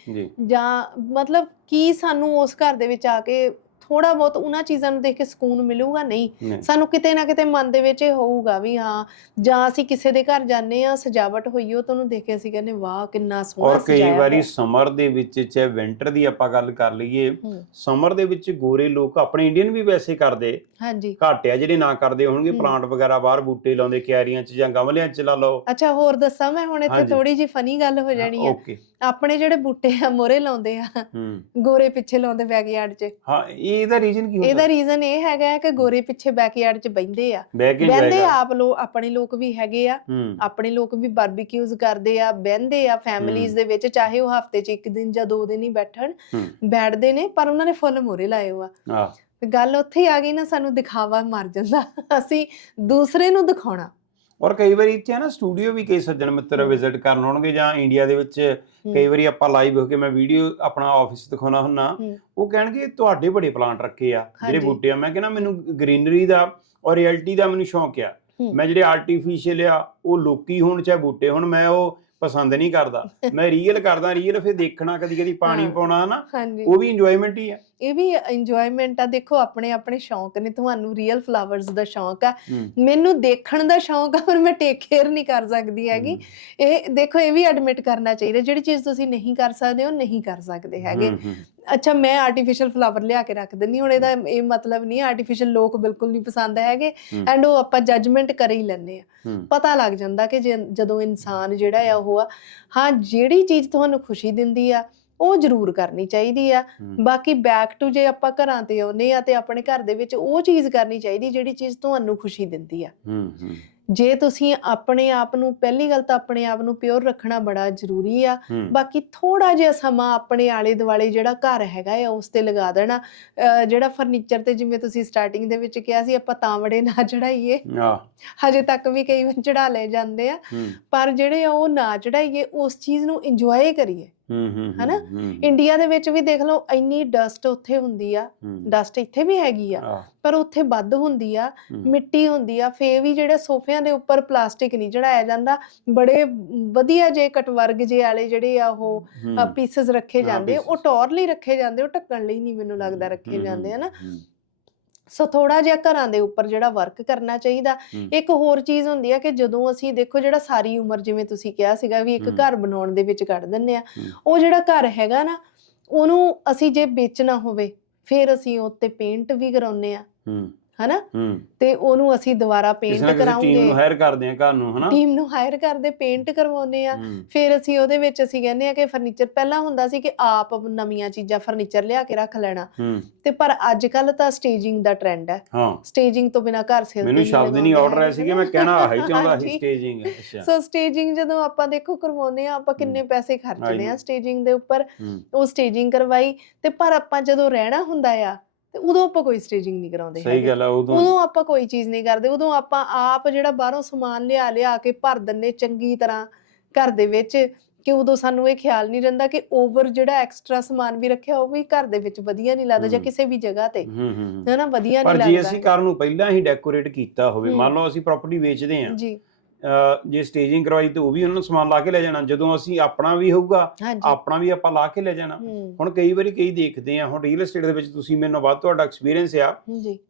ਜਾਂ ਮਤਲਬ ਕੀ ਸਾਨੂੰ ਉਸ ਘਰ ਦੇ ਵਿੱਚ ਆ ਕੇ ਥੋੜਾ ਬਹੁਤ ਉਹਨਾਂ ਚੀਜ਼ਾਂ ਨੂੰ ਦੇਖ ਕੇ ਸਕੂਨ ਮਿਲੂਗਾ ਨਹੀਂ। ਸਾਨੂੰ ਕਿਤੇ ਨਾ ਕਿਤੇ ਮਨ ਦੇ ਵਿੱਚ ਇਹ ਹੋਊਗਾ ਵੀ ਹਾਂ ਜਾਂ ਅਸੀਂ ਕਿਸੇ ਦੇ ਘਰ ਜਾਂਦੇ ਆ ਸਜਾਵਟ ਹੋਈ ਉਹ ਤੁਹਾਨੂੰ ਦੇਖ ਕੇ ਅਸੀਂ ਕਹਿੰਦੇ ਵਾਹ ਕਿੰਨਾ ਸੋਹਣਾ ਔਰ ਕਈ ਸਜਾਇਆ ਵਾਰੀ। ਸਮਰ ਦੇ ਵਿੱਚ ਚਾਹੇ ਵਿੰਟਰ ਦੀ ਆਪਾਂ ਗੱਲ ਕਰ ਲਈਏ ਹੂੰ, ਸਮਰ ਦੇ ਵਿੱਚ ਗੋਰੇ ਲੋਕ ਆਪਣੇ ਇੰਡੀਅਨ ਵੀ ਵੈਸੇ ਕਰਦੇ। ਹਾਂਜੀ। ਘੱਟ ਆ ਜਿਹੜੇ ਨਾ ਕਰਦੇ ਹੋਣਗੇ ਹੂੰ। ਪਲਾਂਟ ਵਗੈਰਾ ਬਾਹਰ ਬੂਟੇ ਲਾਉਂਦੇ ਕਿਆਰੀਆਂ 'ਚ ਜਾਂ ਗਮਲਿਆਂ 'ਚ ਲਾ ਲਓ। ਅੱਛਾ ਹੋਰ ਦੱਸਾਂ ਮੈਂ ਹੁਣ ਇੱਥੇ। ਥੋੜੀ ਜੀ ਫਨੀ ਗੱਲ ਹੋ ਜਾਣੀ ਓਕੇ ਆਪਣੇ ਜਿਹੜੇ ਬੂਟੇ ਆ ਮੋਰੇ ਲਾਉਂਦੇ ਆ ਹੂੰ। ਗੋਰੇ ਪਿੱਛੇ ਲਾਉਂਦੇ ਬੈਕਯਾਰਡ 'ਚ। ਹਾਂ ਇਹ ਇਹਦਾ ਰੀਜ਼ਨ ਕੀ ਇਹਦਾ ਹੁੰਦਾ ਰੀਜ਼ਨ ਇਹ ਹੈਗਾ ਹੈ ਕਿ ਗੋਰੇ ਪਿੱਛੇ ਬੈਕਯਾਰਡ 'ਚ ਬੈੰਦੇ ਆ। ਬਹਿ ਕੇ ਬਹਿੰਦੇ enjoy ਕਰ- ਆਪ ਲੋ ਆਪਣੇ ਲੋਕ ਵੀ ਹੈਗੇ ਆ। ਹੂੰ। ਆਪਣੇ ਲੋਕ ਵੀ ਬਾਰਬੀਕਿਊਜ਼ ਕਰਦੇ ਆ ਬਹਿੰਦੇ ਆ ਫੈਮਿਲੀਜ਼ ਦੇ ਵਿੱਚ ਚਾਹੇ ਉਹ ਹਫ਼ਤੇ 'ਚ ਇੱਕ ਦਿਨ ਜਾਂ ਦੋ ਦਿਨ ਹੀ ਬੈਠਣ ਹੂੰ। ਬੈਠਦੇ ਨੇ ਪਰ ਉਹਨਾਂ ਨੇ ਫੁੱਲ ਮੋਰੇ ਲਾਏ ਹੋਆ। ਆ ਤੇ ਗੱਲ ਉੱਥੇ ਹੀ ਆ ਗਈ ਨਾ ਸਾਨੂੰ ਦਿਖਾਵਾ ਮਰ ਜਾਂਦਾ। ਅਸੀਂ ਦੂਸਰੇ ਨੂੰ ਦਿਖਾਉਣਾ। ਔਰ ਕਈ ਵਾਰੀ ਇੱਥੇ ਨਾ ਸਟੂਡੀਓ ਵੀ ਕਈ ਸੱਜਣ ਮਿੱਤਰ। ਵਿਜ਼ਿਟ ਕਰਨ ਆਉਣਗੇ ਜਾਂ ਇੰਡੀਆ ਦੇ ਵਿੱਚ ਕਈ ਵਾਰੀ ਆਪਾਂ ਲਾਈਵ ਹੋ ਕੇ ਮੈਂ ਵੀਡੀਓ ਆਪਣਾ ਆਫਿਸ ਦਿਖਾਉਣਾ ਹੁੰਨਾ। ਉਹ ਕਹਿਣਗੇ ਤੁਹਾਡੇ ਬੜੇ ਪਲਾਂਟ ਰੱਖੇ ਆ ਜਿਹੜੇ। ਬੂਟੇ ਆ ਮੈਂ ਕਹਿੰਦਾ ਮੈਨੂੰ ਗ੍ਰੀਨਰੀ ਦਾ ਔਰ ਰਿਐਲਿਟੀ ਦਾ ਮੈਨੂੰ ਸ਼ੌਂਕ ਆ। ਮੈਂ ਜਿਹੜੇ ਆਰਟੀਫੀਸ਼ੀਅਲ ਆ ਉਹ ਲੋਕੀ ਹੋਣ ਚਾਹੇ ਬੂਟੇ ਹੁਣ ਮੈਂ ਉਹ ਪਸੰਦ ਨਹੀਂ ਕਰਦਾ ਮੈਂ ਰੀਅਲ ਕਰਦਾ ਰੀਅਲ ਫਿਰ ਦੇਖਣਾ ਕਦੀ ਕਦੀ ਪਾਣੀ। ਪਾਉਣਾ ਨਾ ਉਹ ਵੀ ਇੰਜੋਇਮੈਂਟ ਹੀ ਆ ਇਹ ਵੀ ਇੰਜੋਇਮੈਂਟ ਆ ਦੇਖੋ ਆਪਣੇ ਆਪਣੇ ਸ਼ੌਂਕ ਨੇ ਤੁਹਾਨੂੰ ਰੀਅਲ ਫਲਾਵਰਸ ਦਾ ਸ਼ੌਂਕ ਆ। ਮੈਨੂੰ ਦੇਖਣ ਦਾ ਸ਼ੌਂਕ ਆ ਪਰ ਮੈਂ ਟੇਕ ਕੇਅਰ ਨਹੀਂ ਕਰ ਸਕਦੀ ਹੈਗੀ। ਇਹ ਦੇਖੋ ਇਹ ਵੀ ਐਡਮਿਟ ਕਰਨਾ ਚਾਹੀਦਾ ਜਿਹੜੀ ਚੀਜ਼ ਤੁਸੀਂ ਨਹੀਂ ਕਰ ਸਕਦੇ ਉਹ ਨਹੀਂ ਕਰ ਸਕਦੇ ਹੈਗੇ। ਹੂੰ, ਹੂੰ, ਅੱਛਾ ਮੈਂ ਆਰਟੀਫੀਸ਼ੀਅਲ ਫਲਾਵਰ ਲਿਆ ਕੇ ਰੱਖ ਦਿੰਨੀ ਹੁਣ ਇਹਦਾ ਇਹ ਮਤਲਬ ਨਹੀਂ ਆਰਟੀਫੀਸ਼ੀਅਲ ਲੋਕ ਬਿਲਕੁਲ ਨਹੀਂ ਪਸੰਦ ਹੈਗੇ ਹੂੰ। ਐਂਡ ਉਹ ਆਪਾਂ ਜੱਜਮੈਂਟ ਕਰ ਹੀ ਲੈਂਦੇ ਆ। ਹੂੰ, ਪਤਾ ਲੱਗ ਜਾਂਦਾ ਕਿ ਜੇ- ਜਦੋਂ ਇਨਸਾਨ ਜਿਹੜਾ ਆ ਉਹ ਆ ਹਾਂ ਜਿਹੜੀ ਚੀਜ਼ ਤੁਹਾਨੂੰ ਖੁਸ਼ੀ ਦਿੰਦੀ ਆ ਉਹ ਜ਼ਰੂਰ ਕਰਨੀ ਚਾਹੀਦੀ ਆ। ਬਾਕੀ ਬੈਕ ਟੂ ਜੇ ਆਪਾਂ ਘਰਾਂ ਤੇ ਆਉਨੇ ਆ ਤੇ ਆਪਣੇ ਘਰ ਦੇ ਵਿੱਚ ਉਹ ਚੀਜ਼ ਕਰਨੀ ਚਾਹੀਦੀ ਜਿਹੜੀ ਚੀਜ਼ ਤੁਹਾਨੂੰ ਖੁਸ਼ੀ ਦਿੰਦੀ ਆ। ਜੇ ਤੁਸੀਂ ਆਪਣੇ ਆਪ ਨੂੰ ਪਹਿਲੀ ਗੱਲ ਤਾਂ ਆਪਣੇ ਆਪ ਨੂੰ ਪਿਓਰ ਰੱਖਣਾ ਬੜਾ ਜ਼ਰੂਰੀ ਆ। ਬਾਕੀ ਥੋੜਾ ਜਿਹਾ ਸਮਾਂ ਆਪਣੇ ਆਲੇ ਦੁਆਲੇ ਜਿਹੜਾ ਘਰ ਹੈਗਾ ਆ ਉਸ ਤੇ ਲਗਾ ਦੇਣਾ। ਜਿਹੜਾ ਫਰਨੀਚਰ ਤੇ ਜਿਵੇਂ ਤੁਸੀਂ ਸਟਾਰਟਿੰਗ ਦੇ ਵਿੱਚ ਕਿਹਾ ਸੀ ਆਪਾਂ ਤਾਂਵੜੇ ਨਾ ਚੜਾਈਏ। ਹਜੇ ਤੱਕ ਵੀ ਕਈ ਵਾਰ ਚੜਾ ਲਏ ਜਾਂਦੇ ਆ। ਪਰ ਜਿਹੜੇ ਉਹ ਨਾ ਚੜਾਈਏ ਉਸ ਚੀਜ਼ ਨੂੰ ਇੰਜੋਏ ਕਰੀਏ। ਹੂੰ, ਹੂੰ, ਹਨਾ? ਇੰਡੀਆ ਦੇ ਵਿੱਚ ਵੀ ਦੇਖ ਲਓ ਇੰਨੀ ਡਸਟ ਉੱਥੇ ਹੁੰਦੀ ਆ। ਡਸਟ ਇੱਥੇ ਵੀ ਹੈਗੀ ਆ। ਪਰ ਉੱਥੇ ਵੱਧ ਹੁੰਦੀ ਆ ਮਿੱਟੀ ਹੁੰਦੀ ਆ। ਫੇ ਵੀ ਜਿਹੜੇ ਸੋਫਿਆਂ ਦੇ ਉੱਪਰ ਪਲਾਸਟਿਕ ਨਹੀਂ ਚੜਾਇਆ ਜਾਂਦਾ ਬੜੇ ਵਧੀਆ ਜੇ ਕਟਵਰਗ ਜੇ ਵਾਲੇ ਜਿਹੜੇ ਆ ਉਹ ਪੀਸਸ ਰੱਖੇ ਜਾਂਦੇ ਉਹ। ਟੌਰ ਲਈ ਰੱਖੇ ਜਾਂਦੇ ਉਹ ਢੱਕਣ ਲਈ ਨਹੀਂ ਮੈਨੂੰ ਲੱਗਦਾ ਰੱਖੇ ਜਾਂਦੇ ਹਨਾ? ਸੋ ਥੋੜਾ ਜਿਹਾ ਘਰਾਂ ਦੇ ਉੱਪਰ ਜਿਹੜਾ ਵਰਕ ਕਰਨਾ ਚਾਹੀਦਾ ਇੱਕ ਹੋਰ ਚੀਜ਼ ਹੁੰਦੀ ਆ ਕਿ ਜਦੋਂ ਅਸੀਂ ਦੇਖੋ ਜਿਹੜਾ ਸਾਰੀ ਉਮਰ ਜਿਵੇਂ ਤੁਸੀਂ ਕਿਹਾ ਸੀਗਾ ਵੀ ਇੱਕ। ਘਰ ਬਣਾਉਣ ਦੇ ਵਿੱਚ ਕੱਢ ਦਿੰਨੇ ਆ। ਉਹ ਜਿਹੜਾ ਘਰ ਹੈਗਾ ਨਾ ਉਹਨੂੰ ਅਸੀਂ ਜੇ ਵੇਚਣਾ ਹੋਵੇ ਫਿਰ ਅਸੀਂ ਉੱਤੇ ਪੇਂਟ ਵੀ ਕਰਾਉਨੇ ਆ ਹੂੰ, ਹਨਾ। ਤੇ ਉਹਨੂੰ ਅਸੀਂ ਦੁਬਾਰਾ ਪੇਂਟ ਕਿਸੇ ਟੀਮ ਕਰਾਉਂਗੇ। ਨੂੰ ਹਾਇਰ ਕਰਦੇ ਆ ਘਰ ਨੂੰ ਹਨਾ? ਟੀਮ ਨੂੰ ਹਾਇਰ ਕਰਦੇ ਪੇਂਟ ਕਰਵਾਉਨੇ ਆ। ਫਿਰ ਅਸੀਂ ਉਹਦੇ ਵਿੱਚ ਅਸੀਂ ਕਹਿੰਦੇ ਆ ਕਿ ਫਰਨੀਚਰ ਪਹਿਲਾਂ ਹੁੰਦਾ ਸੀ ਕਿ ਆਪ ਨਵੀਆਂ ਚੀਜ਼ਾਂ ਫਰਨੀਚਰ ਲਿਆ ਕੇ ਰੱਖ ਲੈਣਾ। ਤੇ ਪਰ ਅੱਜ ਕੱਲ ਤਾਂ ਸਟੇਜਿੰਗ ਦਾ ਟ੍ਰੈਂਡ ਹੈ। ਸਟੇਜਿੰਗ ਤੋਂ ਬਿਨਾ ਘਰ ਸਿਰ ਮੈਨੂੰ ਸ਼ਬਦ ਨਹੀਂ ਆਰਡਰ ਆਇਆ ਸੀ ਕਿ ਮੈਂ ਕਹਿਣਾ ਆਹੀ ਚਾਹੁੰਦਾ ਸੀ। ਸਟੇਜਿੰਗ ਅੱਛਾ। ਸੋ ਸਟੇਜਿੰਗ ਜਦੋਂ ਆਪਾਂ ਦੇਖੋ ਕਰਵਾਉਨੇ ਆ ਆਪਾਂ ਕਿੰਨੇ ਪੈਸੇ ਖਰਚਦੇ ਆ। ਸਟੇਜਿੰਗ ਦੇ ਉੱਪਰ। ਉਹ ਸਟੇਜਿੰਗ ਕਰਵਾਈ ਤੇ ਪਰ ਆਪਾਂ ਜਦੋਂ ਰਹਿਣਾ ਹੁੰਦਾ ਆ ਤੇ ਉਦੋਂ ਆਪਾਂ ਕੋਈ ਸਟੇਜਿੰਗ ਨਹੀਂ ਕਰਾਉਂਦੇ ਸਹੀ। ਗੱਲ ਆ ਉਦੋਂ ਉਦੋਂ ਆਪਾਂ ਕੋਈ ਚੀਜ਼ ਨਹੀਂ ਕਰਦੇ ਉਦੋਂ ਆਪਾਂ ਆਪ ਜਿਹੜਾ ਬਾਹਰੋਂ ਸਮਾਨ ਲਿਆ ਲਿਆ ਕੇ ਭਰ ਦਿੰਨੇ ਚੰਗੀ ਤਰ੍ਹਾਂ ਘਰ ਦੇ ਵਿੱਚ ਕਿ ਉਦੋਂ ਸਾਨੂੰ ਇਹ ਖਿਆਲ ਨਹੀਂ ਰਹਿੰਦਾ ਕਿ ਓਵਰ ਜਿਹੜਾ ਐਕਸਟਰਾ ਸਮਾਨ ਵੀ ਰੱਖਿਆ ਉਹ ਵੀ ਘਰ ਦੇ ਵਿੱਚ ਵਧੀਆ ਨਹੀਂ ਲੱਗਦਾ ਜਾਂ। ਕਿਸੇ ਵੀ ਜਗ੍ਹਾ ਤੇ ਹੂੰ, ਹੂੰ, ਹੂੰ। ਹੈ ਨਾ ਵਧੀਆ ਪਰ ਨਹੀਂ ਜੇ ਲੱਗਦਾ ਅਸੀਂ ਘਰ ਨੂੰ ਪਹਿਲਾਂ ਹੀ ਡੈਕੋਰੇਟ ਕੀਤਾ ਹੋਵੇ ਹੂੰ। ਮੰਨ ਲਓ ਅਸੀਂ ਪ੍ਰਾਪਰਟੀ ਵੇਚਦੇ ਆ ਜੀ ਜੇ ਸਟੇਜਿੰਗ ਕਰਵਾਈ ਤੇ ਉਹ ਵੀ ਉਹਨਾਂ ਨੂੰ ਸਮਾਨ ਲਾ ਕੇ ਲੈ ਜਾਣਾ। ਜਦੋਂ ਅਸੀਂ ਆਪਣਾ ਵੀ ਹੋਊਗਾ ਆਪਣਾ ਵੀ ਆਪਾਂ ਲਾ ਕੇ ਲੈ ਜਾਣਾ। ਹੁਣ ਕਈ ਵਾਰੀ ਕਈ ਦੇਖਦੇ ਆ ਹੁਣ ਰੀਅਲ ਏਸਟੇਟ ਦੇ ਵਿੱਚ ਤੁਸੀਂ ਮੈਨੂੰ ਵੱਧ ਤੁਹਾਡਾ ਐਕਸਪੀਰੀਅੰਸ ਆ।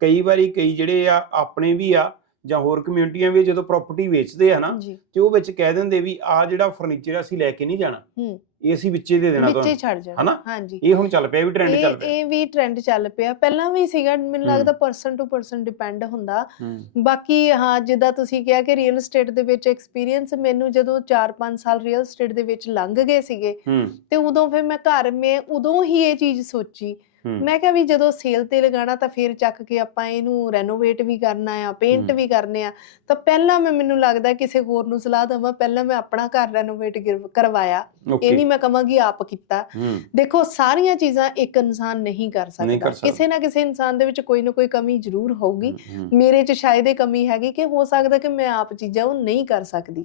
ਕਈ ਵਾਰੀ ਕਈ ਜਿਹੜੇ ਆ ਆਪਣੇ ਵੀ ਆ ਜਾਂ ਹੋਰ ਕਮਿਊਨਿਟੀਆਂ ਵੀ ਜਦੋਂ ਪ੍ਰਾਪਰਟੀ ਵੇਚਦੇ ਆ ਨਾ ਤੇ ਉਹ ਵਿੱਚ ਕਹਿ ਦਿੰਦੇ ਵੀ ਆ ਜਿਹੜਾ ਫਰਨੀਚਰ ਅਸੀਂ ਲੈ ਕੇ ਨਹੀਂ ਜਾਣਾ। ਇਹ ਅਸੀਂ ਵਿੱਚੇ ਦੇ ਦੇਣਾ ਵਿੱਚੇ ਛੱਡ ਜਾਣਾ। ਹਨਾ? ਹਾਂਜੀ। ਇਹ ਹੁਣ ਚੱਲ ਪਿਆ ਵੀ ਟ੍ਰੈਂਡ ਚੱਲ ਪਿਆ। ਇਹ ਵੀ ਟ੍ਰੈਂਡ ਚੱਲ ਪਿਆ। ਪਹਿਲਾਂ ਵੀ ਸੀਗਾ ਮੈਨੂੰ। ਲੱਗਦਾ ਪਰਸਨ ਟੂ ਪਰਸਨ ਡਿਪੈਂਡ ਹੁੰਦਾ। ਬਾਕੀ ਹਾਂ ਜਿੱਦਾਂ ਤੁਸੀਂ ਕਿਹਾ ਕਿ ਰੀਅਲ ਏਸਟੇਟ ਦੇ ਵਿੱਚ ਐਕਸਪੀਰੀਅੰਸ ਮੈਨੂੰ ਜਦੋਂ 4-5 ਸਾਲ ਰੀਅਲ ਏਸਟੇਟ ਦੇ ਵਿੱਚ ਲੰਘ ਗਏ ਸੀਗੇ ਤੇ ਉਦੋਂ ਫਿਰ ਮੈਂ ਘਰ ਮੈਂ ਉਦੋਂ ਹੀ ਇਹ ਚੀਜ਼ ਸੋਚੀ ਮੈਂ ਕਿਹਾ ਵੀ ਜਦੋਂ ਸੇਲ ਤੇ ਲਗਾਣਾ ਤਾਂ ਫਿਰ ਚੱਕ ਕੇ ਆਪਾਂ ਇਹਨੂੰ ਰੈਨੋਵੇਟ ਵੀ ਕਰਨਾ ਆ ਪੇਂਟ। ਵੀ ਕਰਨੇ ਆ ਤਾਂ ਪਹਿਲਾਂ ਮੈਂ ਮੈਨੂੰ ਲੱਗਦਾ ਕਿਸੇ ਹੋਰ ਨੂੰ ਸਲਾਹ ਦਵਾਂ ਪਹਿਲਾਂ ਮੈਂ ਆਪਣਾ ਘਰ ਰੈਨੋਵੇਟ ਕਰਵਾਇਆ ਇਹ ਨਹੀਂ ਮੈਂ ਕਹਾਂਗੀ ਆਪ ਕੀਤਾ। ਦੇਖੋ ਸਾਰੀਆਂ ਚੀਜ਼ਾਂ ਇੱਕ ਇਨਸਾਨ ਨਹੀਂ ਕਰ ਸਕਦਾ। ਕਿਸੇ ਨਾ ਕਿਸੇ ਇਨਸਾਨ ਦੇ ਵਿੱਚ ਕੋਈ ਨਾ ਕੋਈ ਕਮੀ ਜ਼ਰੂਰ ਹੋਊਗੀ। ਮੇਰੇ 'ਚ ਸ਼ਾਇਦ ਇਹ ਕਮੀ ਹੈਗੀ ਕਿ ਹੋ ਸਕਦਾ ਕਿ ਮੈਂ ਆਪ ਚੀਜ਼ਾਂ ਉਹ ਨਹੀਂ ਕਰ ਸਕਦੀ।